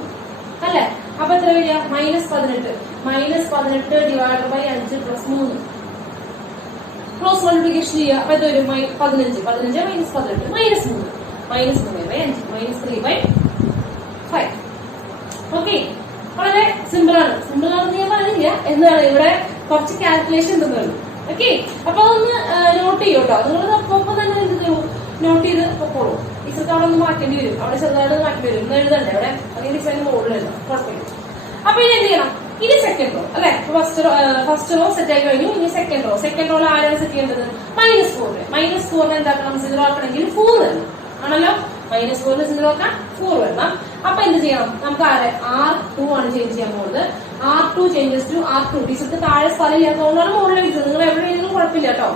അല്ലെ. അപ്പൊ എത്ര വരിക? -18. -18 divide by 5 plus 3. Cross multiplication ചെയ്യുക. അപ്പൊ ഇത് വരും 15. 15 -18 -3. -3/5 -3/5. ഓക്കെ. വളരെ സിമ്പിൾ ആണ്. സിമ്പിൾ ആണെന്ന് ഞാൻ പറഞ്ഞില്ല. എന്താണ് ഇവിടെ കുറച്ച് കാൽക്കുലേഷൻ ഉണ്ടെന്നുള്ളൂ. ഓക്കെ. അപ്പൊ അതൊന്ന് നോട്ട് ചെയ്യൂ കേട്ടോ. നിങ്ങൾ ഒപ്പം തന്നെ എന്ത് നോട്ട് ചെയ്ത് പൊക്കോളൂ. ടീച്ചർക്ക് അവിടെ ഒന്ന് മാറ്റേണ്ടി വരും. അവിടെ ചെറുതായിട്ട് മാറ്റേണ്ടി വരും. ഇന്ന് എഴുതണ്ടേ അവിടെ? അല്ലെങ്കിൽ ടീച്ചറിന് മുകളിൽ എഴുതാം, കുഴപ്പമില്ല. അപ്പൊ ഇനി എന്ത് ചെയ്യണം? ഇനി സെക്കൻഡ് റോ അല്ലെ. ഫസ്റ്റ് റോ സെറ്റ് ആയി കഴിഞ്ഞു. ഇനി സെക്കൻഡ് റോ. സെക്കൻഡ് റോയിൽ ആരാണ് സെറ്റ് ചെയ്യേണ്ടത്? -4. -4 എന്താക്കണം? 0 ആക്കണമെങ്കിൽ 4 വരണം ആണല്ലോ. -4 0 ആക്കാൻ 4 വരണം. അപ്പൊ എന്ത് ചെയ്യണം? നമുക്ക് R2 ആണ് ചേഞ്ച് ചെയ്യാൻ പോകുന്നത്. R2 changes to R2. ടീച്ചർക്ക് താഴെ സ്ഥലം ഇല്ലാത്തതുകൊണ്ടാണ് മുകളിൽ എഴുതുന്നത്. നിങ്ങൾ എവിടെ എഴുതുന്നു കുഴപ്പമില്ല കേട്ടോ.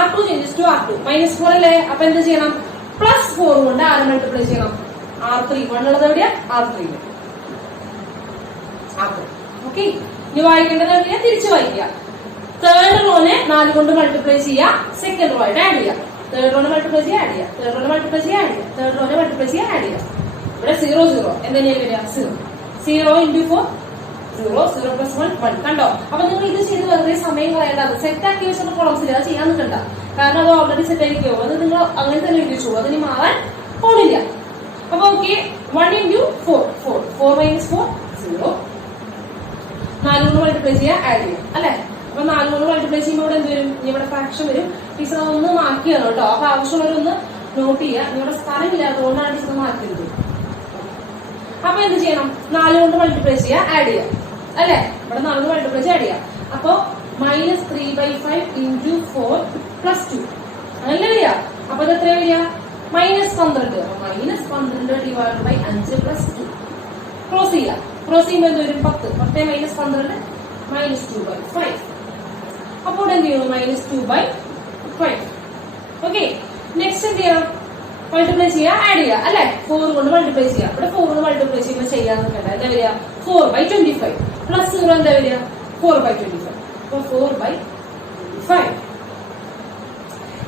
R2 ചേഞ്ചസ് ടു R2 -4 അല്ലേ. അപ്പൊ എന്ത് ചെയ്യണം? +4 കൊണ്ട് ആരെ മൾട്ടിപ്ലൈ ചെയ്യണം? R3. 1 ഉള്ളത് എവിടെയാ? R3. ഓക്കെ. ഇനി വായിക്കേണ്ടത് എവിടെയാ? തിരിച്ചു വായിക്കുക. തേർഡ് റോനെ 4 കൊണ്ട് മൾട്ടിപ്ലൈ ചെയ്യുക, സെക്കൻഡ് റോ ആയിട്ട് ആഡ് ചെയ്യുക. തേർഡ് റോനെ മൾട്ടിപ്ലൈ ചെയ്യുക, ആഡ് ചെയ്യുക. തേർഡ് റോനെ മൾട്ടിപ്ലൈ ചെയ്യുക, ആഡ് ചെയ്യുക. തേർഡ് റോനെ മൾട്ടിപ്ലൈ ചെയ്യുക, ആഡ് ചെയ്യുക. ഇവിടെ 0 0 എന്തെങ്കിലും വരിക? 0. 0 ഇൻറ്റു 4 0. 0 + 1 1. കണ്ടോ? അപ്പൊ നിങ്ങൾ ഇത് ചെയ്ത് വെറുതെ സമയം കളയേണ്ടത്. സെറ്റ് ആക്കി വെച്ചിട്ട് കോളംസ് ഇല്ല, അത് ചെയ്യാൻ നിൽക്കണ്ട. കാരണം അത് ഓൾറെഡി സെറ്റ് ആയിരിക്കുമോ. അത് നിങ്ങൾ അങ്ങനെ തന്നെ എഴുതിച്ചു. അതിന് മാറാൻ പോണില്ല. അപ്പൊ ഓക്കെ. 1 ഇൻറ്റു 4 4. 4 - 4 0. 4 കൊണ്ട് മൾട്ടിപ്ലൈ ചെയ്യുക, ആഡ് ചെയ്യുക അല്ലെ. അപ്പൊ 4 കൊണ്ട് മൾട്ടിപ്ലൈ ചെയ്യുമ്പോൾ ഇവിടെ എന്ത് വരും? ഇവിടെ ഫ്രാക്ഷൻ വരും. ടീച്ചർ ഒന്ന് മാറ്റിയാണ് കേട്ടോ. അപ്പൊ ആവശ്യമുള്ളവരൊന്ന് നോട്ട് ചെയ്യുക. നിങ്ങളുടെ സ്ഥലമില്ലാത്തതുകൊണ്ടാണ് ടീച്ചർ മാറ്റിയത്. അപ്പൊ എന്ത് ചെയ്യണം? 4 കൊണ്ട് മൾട്ടിപ്ലൈ ചെയ്യുക, ആഡ് ചെയ്യുക അല്ലെ. ഇവിടെ 4 കൊണ്ട് മൾട്ടിപ്ലൈ ചെയ്യുക, ആഡ് ചെയ്യുക. അപ്പൊ -3/5 ഇൻറ്റു 4 പ്ലസ് 2 അങ്ങനെ വരിക. അപ്പൊ ഇത് എത്ര വരിക? -12. -12 ഡിവൈഡ് ബൈ 5 പ്ലസ് 2. ക്രോസ് ചെയ്യാം. ക്രോസ് ചെയ്യുമ്പോൾ എന്ത് വരും? 10. 10 - 12 -2/5. അപ്പോൾ എന്ത് ചെയ്യുന്നു? -2/5. ഓക്കെ. നെക്സ്റ്റ് എന്ത് ചെയ്യണം? മൾട്ടിപ്ലൈ ചെയ്യുക, ആഡ് ചെയ്യുക അല്ലെ. 4 കൊണ്ട് മൾട്ടിപ്ലൈ ചെയ്യുക. ഇവിടെ 4 കൊണ്ട് മൾട്ടിപ്ലൈ ചെയ്യുമ്പോൾ ചെയ്യാൻ നിൽക്കണ്ട. എന്താ വരിക? 4/25 പ്ലസ് 0 എന്താ വരിക? 4/25. അപ്പൊ 4/25.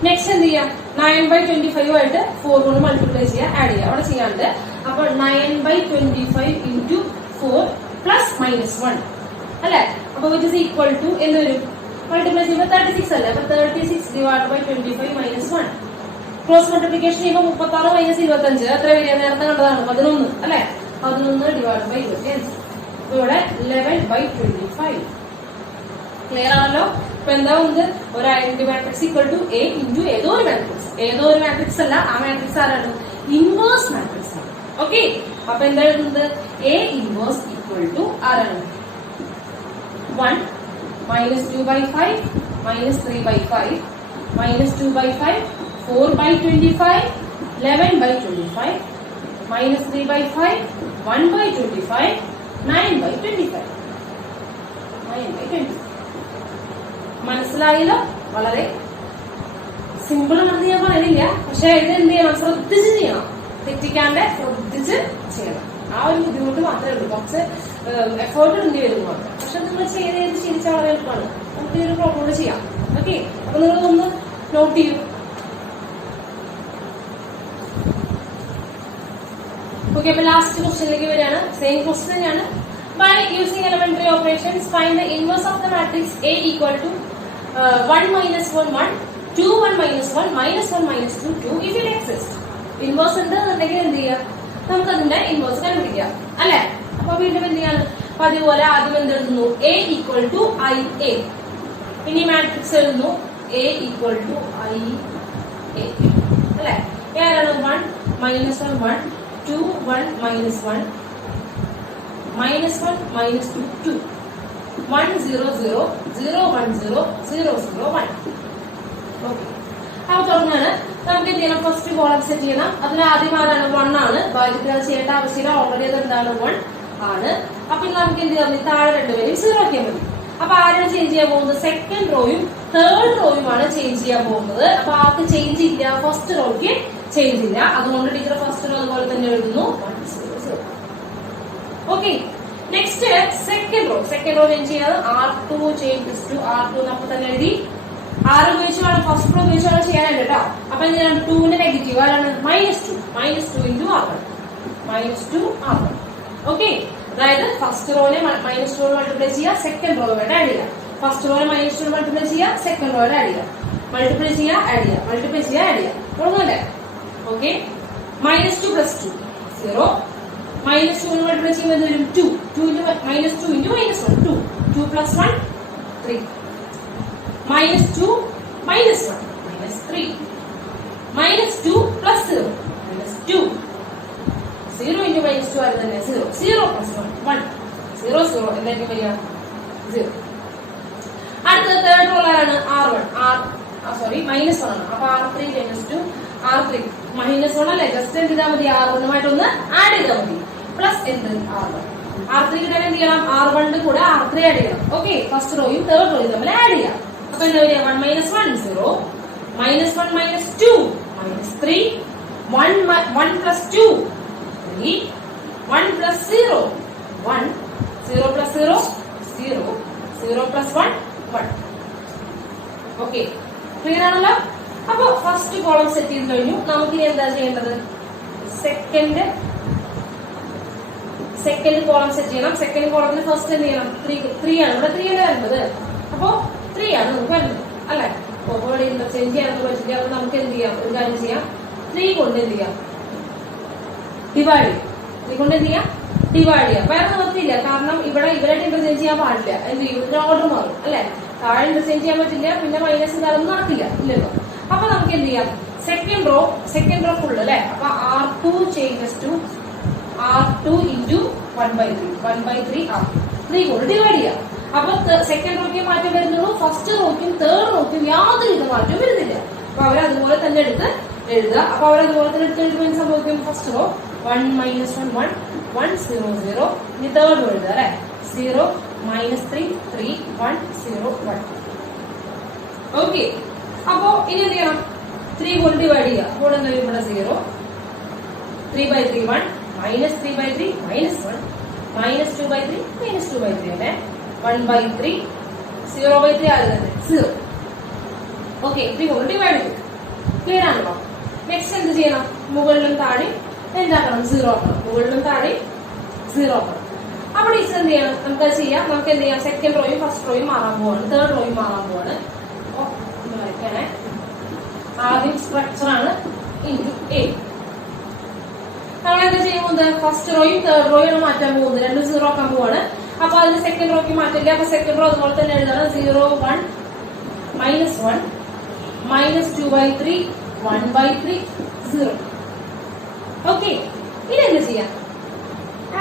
നെക്സ്റ്റ് എന്ത് ചെയ്യാം? 9/25 ആയിട്ട് 4 കൊണ്ട് മൾട്ടിപ്ലൈ ചെയ്യുക, ആഡ് ചെയ്യുക. അവിടെ ചെയ്യാണ്ട്. അപ്പൊ 9/25 ഇൻറ്റു 4 പ്ലസ് -1 അല്ലെ. അപ്പൊ വിച്ച് ഇസ് ഈക്വൽ ടു എന്ത് വരും? മൾട്ടിപ്ലൈ ചെയ്യുമ്പോൾ 36 അല്ലേ. അപ്പൊ 36 ഡിവൈഡ് ബൈ 25 -1. ക്രോസ് മൾട്ടിപ്ലിക്കേഷൻ ചെയ്യുമ്പോൾ 36 - 25 എത്ര വരിക? നേരത്തെ കണ്ടതാണ് 11 അല്ലെ. 11 ഡിവൈഡ് ബൈ 25. ഇവിടെ 11/25. ക്ലിയർ ആണല്ലോ. അപ്പൊ എന്താ വന്നത്? ഒരു identity matrix equal to A into ഏതോ ഒരു മാട്രിക്സ്. ഏതോ ഒരു മാട്രിക്സ് അല്ല. ആ മാട്രിക്സ് ആരാണ്? ഇൻവേഴ്സ് മാട്രിക്സ് ആണ്. ഓക്കെ. അപ്പൊ എന്താ എഴുതുന്നത്? A ഇൻവേഴ്സ് ഈക്വൽ ടു ആരാണ്? 1 -2/5 -3/5 -2/5 4/25 11/25 -3/5 1/25 9/25. മനസ്സിലായല്ലോ? വളരെ സിമ്പിൾ ആണെന്ന് ഞാൻ പറയുന്നില്ല. പക്ഷെ ഇത് എന്ത് ചെയ്യണം? ശ്രദ്ധിച്ച് ചെയ്യണം. തെറ്റിക്കാണ്ട് ശ്രദ്ധിച്ച് ചെയ്യണം. ആ ഒരു ബുദ്ധിമുട്ട് മാത്രമേ ഉള്ളൂ. കുറച്ച് എഫേർട്ട് ഇടേണ്ടി വരും മാത്രം. പക്ഷെ നിങ്ങൾ ചെയ്ത് ശീലിച്ചാൽ വളരെ എളുപ്പമാണ്. നമുക്ക് ഈ ഒരു പ്രോബ്ലം ചെയ്യാം. ഓക്കെ. അപ്പൊ നിങ്ങൾ ഒന്ന് നോട്ട് ചെയ്യൂ. ഓക്കെ, അപ്പൊ ലാസ്റ്റ് ക്വസ്റ്റ്യനിലേക്ക് വരികയാണ്. സെയിം ക്വസ്റ്റ്യൻ തന്നെയാണ്. By using elementary operations, find the inverse of the matrix A equal to 1 minus 1 1, 2 1 minus 1 minus 1 minus 2 2 if it exists. Inverse ഉണ്ട് എന്നുണ്ടെങ്കിൽ എന്ത് ചെയ്യാം, നമുക്ക് അതിന്റെ ഇൻവേഴ്സ് കണ്ടുപിടിക്കാം അല്ലെ. അപ്പൊ വീണ്ടും എന്ത് ചെയ്യാണ്, അപ്പൊ അതുപോലെ ആദ്യം എന്ത് എഴുതുന്നു, A equal to IA. ഇനി മാട്രിക്സ് എഴുതുന്നു A equal to IA അല്ലെ. ഏതാണ് 1 minus 1 1, 2 1 minus 1 minus 1 minus 2 2, 1 0 0 0 1 0 0 0 1. Okay, അപ്പൊ തുടങ്ങാണ്. നമുക്ക് എന്ത് ചെയ്യണം, ഫസ്റ്റ് കോളം സെറ്റ് ചെയ്യണം. അതിൽ ആദ്യം ആരാണ്, 1 ആണ്. ബാധ്യത ചെയ്യേണ്ട ആവശ്യമില്ല, ഓൾറെഡി അത് എന്താണ് 1 ആണ്. അപ്പൊ നമുക്ക് എന്ത് ചെയ്യാം, താഴെ രണ്ടുപേരും 0 ആക്കിയാൽ മതി. അപ്പൊ ആരാണ് ചേഞ്ച് ചെയ്യാൻ പോകുന്നത്, സെക്കൻഡ് റോയും തേർഡ് റോയുമാണ് ചേഞ്ച് ചെയ്യാൻ പോകുന്നത്. അപ്പൊ ആർക്ക് ചേഞ്ച് ഇല്ല, ഫസ്റ്റ് റോയ്ക്ക് ചേഞ്ച് ഇല്ല. അതുകൊണ്ട് ടീച്ചർ ഫസ്റ്റ് റോ അതുപോലെ തന്നെ എഴുതുന്നു 1 0 0. Okay, next second row. Second row change ചെയ്യാതെ R2 ചേഞ്ചസ് ടു R2 നമ്മൾ തന്നെ എഴുതി. R ഉപയോഗിച്ചാണ് ഫസ്റ്റ് റോ ഉപയോഗിച്ചാണ് ചെയ്യാനായിട്ട് കേട്ടോ. അപ്പൊ എന്താണ്, 2ന്റെ നെഗറ്റീവ് ആരാണ്, -2 -2 R1 -2 R1. ഓക്കെ, അതായത് ഫസ്റ്റ് റോനെ -2 മൾട്ടിപ്ലൈ ചെയ്യുക, സെക്കൻഡ് റോ വേണ്ട ആഡ് ചെയ്യുക. ഫസ്റ്റ് റോനെ -2 മൾട്ടിപ്ലൈ ചെയ്യുക, സെക്കൻഡ് റോ ആഡ് ചെയ്യുക, മൾട്ടിപ്ലൈ ചെയ്യുക ആഡ് ചെയ്യുക, മൾട്ടിപ്ലൈ ചെയ്യുക ആഡ് ചെയ്യുക. തുടങ്ങല്ലേ. ഓക്കെ, -2 + 2 0, -2 മൾട്ടിപ്ലൈ ചെയ്യുമ്പോൾ എന്ത് വരും, 2 2 -2 -1 2 2 + 1 3, -2 -1 -3, -2 + 0 -2, 0 × -2 ആയത് തന്നെ 0 0 + 1 1 0 0 എന്തായിരിക്കും വരിക 0. അടുത്ത തേർഡ് റോൾ ആണ് R1 -1 ആണ്. അപ്പൊ R3 × R3 -1 അല്ലേ, ജസ്റ്റ് എന്ത് ചെയ്താൽ മതി, R1 ആഡ് ചെയ്താൽ മതി. പ്ലസ് എന്ത് R1, R3 കിട്ടാൻ എന്ത് ചെയ്യണം, R1 കൂടെ R3 ആഡ് ചെയ്യണം. ഓക്കെ, ഫസ്റ്റ് റോയും തേർഡ് റോയും തമ്മിൽ ആഡ് ചെയ്യാം. അപ്പൊ എന്താ വരിക, 1 - 1 0, -1 - 2 -3, 1 + 2 3, 1 + 0 1, 0 + 0 0, 0 + 1 1. ഓക്കെ, ക്ലിയർ ആണല്ലോ. അപ്പൊ ഫസ്റ്റ് കോളം സെറ്റ് ചെയ്ത് കഴിഞ്ഞു. നമുക്കിനി എന്താ ചെയ്യേണ്ടത്, സെക്കൻഡ് കോളം സെറ്റ് ചെയ്യണം. സെക്കൻഡ് കോളത്തിന് ഫസ്റ്റ് എന്ത് ചെയ്യണം, 3 ആണ്. ഇവിടെ 3 ആണ് വരുന്നത്. അപ്പൊ 3 ആണ് നമുക്ക് വരുന്നത് അല്ലെ. അപ്പൊ ഇവിടെ ചേഞ്ച് ചെയ്യാനൊക്കെ പറ്റില്ല. അപ്പൊ നമുക്ക് എന്ത് ചെയ്യാം, ഒരു കാര്യം ചെയ്യാം, 3 കൊണ്ട് എന്ത് ചെയ്യാം, ഡിവൈഡ് ചെയ്യാം. 3 കൊണ്ട് എന്ത് ചെയ്യാം, ഡിവൈഡ് ചെയ്യാം. വേറെ നിർത്തിയില്ല, കാരണം ഇവിടെ ഇവരായിട്ട് ഇന്റർചേഞ്ച് ചെയ്യാൻ പാടില്ല. എന്ത് ചെയ്യും, ഇതിന്റെ ഓർഡർ മാറും അല്ലെ. താഴെ ഇന്റർചേഞ്ച് ചെയ്യാൻ പറ്റില്ല, പിന്നെ മൈനസ് ഇതൊന്നും നടക്കില്ല ഇല്ലല്ലോ. അപ്പൊ നമുക്ക് എന്ത് ചെയ്യാം, സെക്കൻഡ് റോ ഫുൾ അല്ലെ. അപ്പൊ R2 changes to R2 × 1/3 1/3 R2, 3 കൊണ്ട് ഡിവൈഡ് ചെയ്യാം. അപ്പൊ സെക്കൻഡ് റോയ്ക്ക് മാറ്റം വരുന്നുള്ളൂ, ഫസ്റ്റ് റോയ്ക്കും തേർഡ് റോയ്ക്കും യാതൊരു മാറ്റം വരുന്നില്ല. അപ്പൊ അവരതുപോലെ തന്നെ എടുത്ത് എഴുതുക. അപ്പൊ അവരതുപോലെ തന്നെ എടുത്ത് എഴുതുമ്പോൾ സംഭവിക്കും, ഫസ്റ്റ് റോ 1 - 1 1 1 0 0, ഇനി തേർഡ് റോ എഴുതുക അല്ലെ, 0 -3 3 1 0 1. ഓക്കെ, അപ്പോ ഇനി എന്ത് ചെയ്യണം, 3 കൊണ്ട് ഡിവൈഡ് ചെയ്യുക. അപ്പോൾ എന്താ ഇവിടെ 0, 3/3 1, -3/3 -1, -2/3 -2/3 അല്ലെ, 1/3 0/3 ആയത് തന്നെ 0. ഓക്കെ, 3 കൊണ്ട് ഡിവൈഡ് ചെയ്തു. ക്ലിയർ ആണല്ലോ. നെക്സ്റ്റ് എന്ത് ചെയ്യണം, മുകളിലും താഴെ എന്താക്കണം, 0 ആക്കണം. മുകളിലും താഴെ 0 ആക്കണം. അപ്പൊ ടീച്ചർ എന്ത് ചെയ്യണം, നമുക്ക് അത് ചെയ്യാം. നമുക്ക് എന്ത് ചെയ്യാം, സെക്കൻഡ് റോയും ഫസ്റ്റ് റോയും മാറാൻ പോവാണ്, തേർഡ് റോയും മാറാൻ പോവാണ്. വരയ്ക്കാനേ, ആദ്യം സ്ട്രക്ചർ ആണ് × A. നമ്മൾ എന്താ ചെയ്യാൻ പോകുന്നത്, ഫസ്റ്റ് റോയും തേർഡ് റോയും മാറ്റാൻ പോകുന്നത്, 2 0 ആക്കാൻ പോവാണ്. അപ്പൊ അതിന് സെക്കൻഡ് റോയ്ക്ക് മാറ്റില്ല. അപ്പൊ സെക്കൻഡ് റോ അതുപോലെ തന്നെ എഴുതണം, 0 1 -1 -2/3 1/3 0. ഓക്കെ, ഇനി എന്ത് ചെയ്യാം,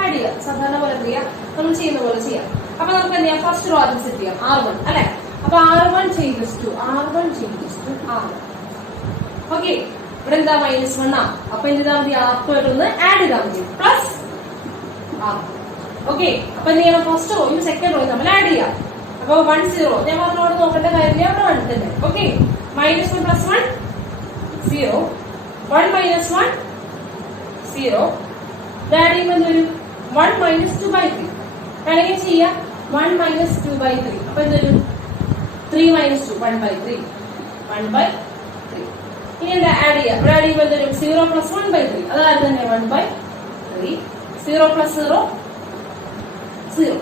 ആഡ് ചെയ്യാം. സാധാരണ പോലെ എന്ത് ചെയ്യാം, നമ്മൾ ചെയ്യുന്ന പോലെ ചെയ്യാം. അപ്പൊ നമുക്ക് എന്ത് ചെയ്യാം, ഫസ്റ്റ് റോ ആദ്യം സെറ്റ് ചെയ്യാം, R1 അല്ലെ. അപ്പൊ R1 changes to R1. Okay, ഇവിടെ എന്താ -1 ആ. അപ്പൊ എന്ത് ചെയ്താൽ മതി, R2 ആയിട്ടൊന്ന് ആഡ് ചെയ്താൽ മതി, പ്ലസ് R. ഓക്കെ, അപ്പൊ എന്ത് ചെയ്യണം, ഫസ്റ്റ് റോയും സെക്കൻഡ് റോയും നമ്മൾ ആഡ് ചെയ്യാം. അപ്പൊ 1 0, ഞാൻ പറഞ്ഞോട് നോക്കേണ്ട കാര്യമില്ല, അവിടെ 1 തന്നെ. ഓക്കെ, -1 + 1 0, 1 - 1 0, ആഡ് ചെയ്യുമ്പോൾ എന്ത് വരും, 1 - 2/3. വേണമെങ്കിൽ ചെയ്യാം, 1 - 2/3. അപ്പൊ എന്ത് വരും, 3 - 2 1/3 1/3. ഇനി എന്താ ആഡ് ചെയ്യാം, ഇവിടെ ആഡ് ചെയ്യുമ്പോൾ എന്ത് വരും, 0 + 1/3, അതായത് തന്നെ 1/3. 3. 0 plus 0, 0.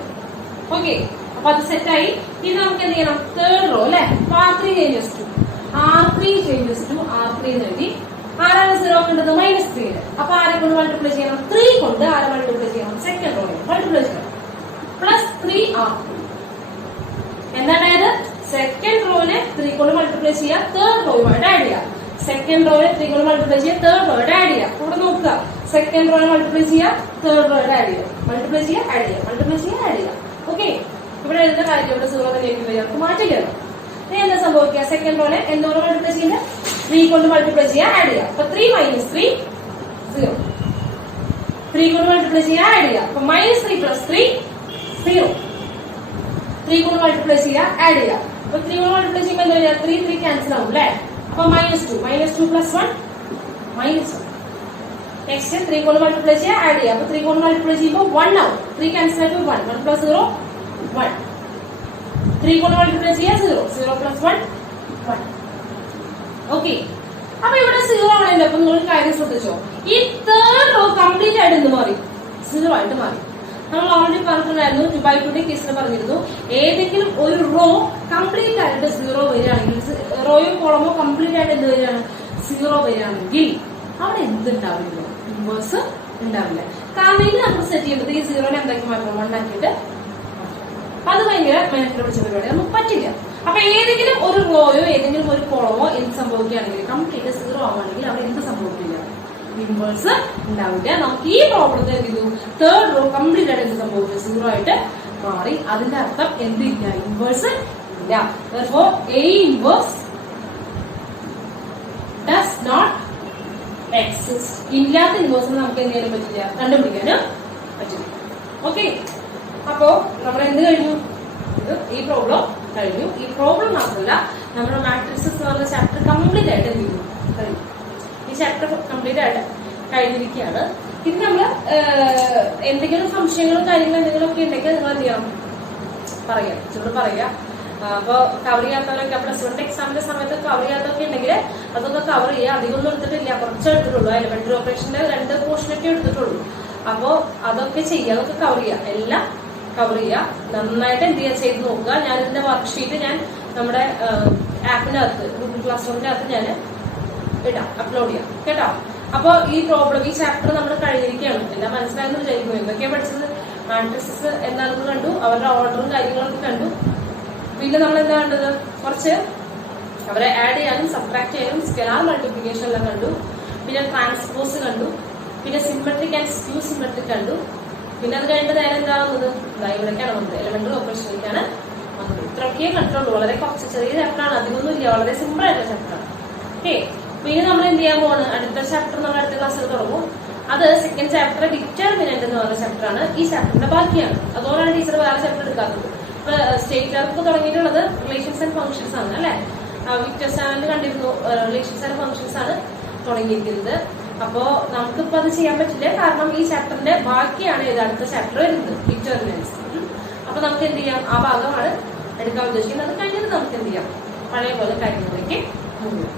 ഓക്കെ, അപ്പൊ അത് സെറ്റായി. ഇനി നമുക്ക് എന്ത് ചെയ്യണം? തേർഡ് റോ അല്ലെ. R3 changes to R3 changes to R3 എന്ന് എഴുതി. ആരാണ് 0 കണ്ടത്? -3. അപ്പൊ ആരെ കൊണ്ട് മൾട്ടിപ്ലൈ ചെയ്യണം? 3 കൊണ്ട് ആരെ മൾട്ടിപ്ലൈ ചെയ്യണം? സെക്കൻഡ് റോ മൾട്ടിപ്ലൈ ചെയ്യണം. +3 R3. എന്താണത്? സെക്കൻഡ് റോനെ 3 കൊണ്ട് മൾട്ടിപ്ലൈ ചെയ്യുക, തേർഡ് റോയുമായിട്ട് ആഡ് ചെയ്യുക. സെക്കൻഡ് റോനെ 3 കൊണ്ട് മൾട്ടിപ്ലൈ ചെയ്യുക, തേർഡ് റോയുടെ ആഡ് ചെയ്യുക. ഇവിടെ നോക്കുക, സെക്കൻഡ് റോനെ മൾട്ടിപ്ലൈ ചെയ്യുക, തേർഡ് റോയുടെ ആഡ് ചെയ്യുക, മൾട്ടിപ്ലൈ ചെയ്യുക, ആഡ് ചെയ്യുക, മൾട്ടിപ്ലൈ ചെയ്യുക, ആഡ് ചെയ്യുക. ഓക്കെ, ഇവിടെ എഴുതുന്ന കാര്യം ഇവിടെ 0 തന്നെയായിരിക്കും വരിക, നമുക്ക് മാറ്റിക്കണം. ഇനി എന്താ സംഭവിക്കുക? സെക്കൻഡ് റോനെ എന്തോരം മൾട്ടിപ്ലൈ ചെയ്യുക? 3 കൊണ്ട് മൾട്ടിപ്ലൈ ചെയ്യുക, ആഡ് ചെയ്യുക. അപ്പൊ 3 - 3 0. 3 കൊണ്ട് മൾട്ടിപ്ലൈ ചെയ്യുക, ആഡ് ചെയ്യുക. അപ്പൊ -3 + 3 0. 3 കൊണ്ട് മൾട്ടിപ്ലൈ ചെയ്യുക, ആഡ് ചെയ്യുക. അപ്പൊ 3 കൊണ്ട് മൾട്ടിപ്ലൈ ചെയ്യുമ്പോൾ എന്താ വരിക? 3 3 ക്യാൻസൽ ആവും അല്ലെ. അപ്പൊ -2 + 1 -1. നെക്സ്റ്റ് 3 കൊണ്ട് മൾട്ടിപ്ലൈ ചെയ്യുക, ആഡ് ചെയ്യുക. അപ്പൊ 3 കൊണ്ട് മൾട്ടിപ്ലൈ ചെയ്യുമ്പോൾ 1 ആവും. 3 ക്യാൻസൽ ആയിട്ട് 1 1 + 0 1. 3 കൊണ്ട് മൾട്ടിപ്ലൈ ചെയ്യുക, 0 0 + 1 1. ഓക്കെ, അപ്പൊ ഇവിടെ 0 ആണല്ലോ. അപ്പൊ നിങ്ങൾ കാര്യം ശ്രദ്ധിച്ചോ, ഈ തേർഡ് റോ കംപ്ലീറ്റ് ആയിട്ട് എന്ത് മാറി? 0 ആയിട്ട് മാറി. നമ്മൾ ഓൾറെഡി പറഞ്ഞിട്ടുണ്ടായിരുന്നു, 2x2 കേസിൽ പറഞ്ഞിരുന്നു, ഏതെങ്കിലും ഒരു റോ കംപ്ലീറ്റ് ആയിട്ട് 0 വരികയാണെങ്കിൽ, റോയോ കോളമോ കംപ്ലീറ്റ് ആയിട്ട് എന്ത് വരികയാണ്? 0 വരികയാണെങ്കിൽ അവിടെ എന്തുണ്ടാവില്ല? ഇൻവേഴ്സ് ഉണ്ടാവില്ല. കാരണം ഇത് നമ്മൾ സെറ്റ് ചെയ്യുന്നത് ഈ 0നെ എന്താക്കി മാറ്റണം? 1 ആക്കിയിട്ട്. അത് ഭയങ്കര മെനക്കെട്ട് പിടിച്ച പരിപാടി, നമുക്ക് പറ്റില്ല. അപ്പൊ ഏതെങ്കിലും ഒരു റോയോ ഏതെങ്കിലും ഒരു കോളമോ എന്ത് സംഭവിക്കുകയാണെങ്കിൽ കംപ്ലീറ്റ് 0 ആവുകയാണെങ്കിൽ അവിടെ എന്ത് സംഭവിക്കില്ല? ഇൻവേഴ്സ് ഉണ്ടാവില്ല. നമുക്ക് ഈ പ്രോബ്ലത്തിൽ എന്ത് ചെയ്തു? തേർഡ് റോ കംപ്ലീറ്റ് ആയിട്ട് എന്ത് സംഭവിച്ചു? 0 ആയിട്ട് മാറി. അതിന്റെ അർത്ഥം എന്തില്ല? ഇൻവേഴ്സ് ഇല്ല. Therefore, A inverse does not exist. ഇല്ലാത്ത ഇൻവേഴ്സിന് നമുക്ക് എന്ത് ചെയ്യാൻ പറ്റില്ല? കണ്ടുപിടിക്കാന് പറ്റില്ല. ഓക്കെ, അപ്പോ നമ്മൾ എന്ത് കഴിഞ്ഞു? ഈ പ്രോബ്ലം കഴിഞ്ഞു. ഈ പ്രോബ്ലം മാത്രമല്ല, നമ്മുടെ മാട്രിക്സസ് എന്ന് പറഞ്ഞ ചാപ്റ്റർ കംപ്ലീറ്റ് ആയിട്ട് എന്ത് ചെയ്തു? കഴിഞ്ഞു. ഈ ചാപ്റ്റർ കംപ്ലീറ്റ് ആയിട്ട് കഴിഞ്ഞിരിക്കുകയാണ്. ഇനി നമ്മള് എന്തെങ്കിലും സംശയങ്ങളും കാര്യങ്ങളും എന്തെങ്കിലും ഒക്കെ ഉണ്ടെങ്കിൽ നിങ്ങൾ എന്ത് ചെയ്യണം? പറയാം, ഇച്ചിരി പറയാം. അപ്പൊ കവർ ചെയ്യാത്തവരൊക്കെ +1 എക്സാമിന്റെ സമയത്ത് കവർ ചെയ്യാത്തതൊക്കെ ഉണ്ടെങ്കിൽ അതൊക്കെ കവർ ചെയ്യുക. അധികമൊന്നും എടുത്തിട്ടില്ല, കുറച്ച് എടുത്തിട്ടുള്ളൂ. എലിമെന്ററി ഓപ്പറേഷന്റെ 2 പോർഷനൊക്കെ എടുത്തിട്ടുള്ളൂ. അപ്പൊ അതൊക്കെ ചെയ്യുക, അതൊക്കെ കവർ ചെയ്യുക, എല്ലാം കവർ ചെയ്യുക. നന്നായിട്ട് എന്ത് ചെയ്യുക? ചെയ്ത് നോക്കുക. ഞാൻ ഇതിന്റെ വർക്ക്ഷീറ്റ് ഞാൻ നമ്മുടെ ആപ്പിനകത്ത്, ഗൂഗിൾ ക്ലാസ് റൂമിന്റെ അകത്ത് ഞാൻ ഇടാം, അപ്ലോഡ് ചെയ്യാം കേട്ടോ. അപ്പൊ ഈ പ്രോബ്ലം, ഈ ചാപ്റ്റർ നമ്മൾ കഴിഞ്ഞിരിക്കുകയാണ്. എല്ലാം മനസ്സിലായെന്ന് വിചാരിക്കുന്നു. എന്തൊക്കെയാ പഠിച്ചത്? മാട്രിക്സസ് എന്താണെന്ന് കണ്ടു, അവരുടെ ഓർഡറും കാര്യങ്ങളൊക്കെ കണ്ടു. പിന്നെ നമ്മൾ എന്താ കണ്ടത്? കുറച്ച് അവരെ ആഡ് ചെയ്യാനും സബ്ട്രാക്ട് ചെയ്യാനും സ്കെലാർ മൾട്ടിപ്ലിക്കേഷൻ എല്ലാം കണ്ടു. പിന്നെ ട്രാൻസ്പോസ് കണ്ടു. പിന്നെ സിമെട്രിക് ആൻഡ് സ്ക്യൂ സിമെട്രിക് കണ്ടു. പിന്നെ അത് കഴിഞ്ഞിട്ട് നേരെ എന്താ വന്നത്? ഇവിടേക്കാണ് വന്നത്, എലിമെന്ററി ഓപ്പറേഷനിലേക്കാണ് വന്നത്. ഇത്രയൊക്കെ കണ്ടുള്ളൂ. വളരെ കുറച്ച് ചെറിയ ചാപ്റ്ററാണ്, അധികമൊന്നും ഇല്ല, വളരെ സിമ്പിൾ ആയിട്ടുള്ള ചാപ്റ്ററാണ്. ഓക്കെ, പിന്നെ നമ്മൾ എന്ത് ചെയ്യാൻ പോവാണ്? അടുത്ത ചാപ്റ്റർ നമ്മൾ അടുത്ത ക്ലാസ്സിൽ തുടങ്ങും. അത് സെക്കൻഡ് ചാപ്റ്റർ ഡിറ്റർമിനന്റ് എന്ന് പറഞ്ഞ ചാപ്റ്ററാണ്. ഈ ചാപ്റ്ററിന്റെ ബാക്കിയാണ്. അതുകൊണ്ടാണ് ടീച്ചർ വേറെ ചാപ്റ്റർ എടുക്കാത്തത്. ഇപ്പൊ സ്റ്റേറ്റ് ലെവലിൽ തുടങ്ങിയിട്ടുള്ളത് റിലേഷൻസ് ആൻഡ് ഫംഗ്ഷൻസ് ആണ് അല്ലെ. വിക്ടർ ചാനലിൽ കണ്ടിരുന്നു, റിലേഷൻസ് ആൻഡ് ഫംഗ്ഷൻസ് ആണ് തുടങ്ങിയിരിക്കുന്നത്. അപ്പോ നമുക്കിപ്പോ അത് ചെയ്യാൻ പറ്റില്ല, കാരണം ഈ ചാപ്റ്ററിന്റെ ബാക്കിയാണ് ഇത് അടുത്ത ചാപ്റ്റർ വരുന്നത്, ഡിറ്റർമിനൻസ്. അപ്പൊ നമുക്ക് എന്ത് ചെയ്യാം? ആ ഭാഗമാണ് എടുക്കാൻ ഉദ്ദേശിക്കുന്നത്. അത് കഴിഞ്ഞിട്ട് നമുക്ക് എന്ത് ചെയ്യാം? പഴയ പോലെ കാര്യങ്ങളിലേക്ക് മൂവ് ചെയ്യാം.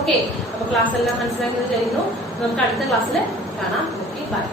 ഓക്കെ, അപ്പൊ ക്ലാസ് എല്ലാം മനസ്സിലാക്കി കഴിഞ്ഞു. നമുക്ക് അടുത്ത ക്ലാസ്സിൽ കാണാം. Okay, by.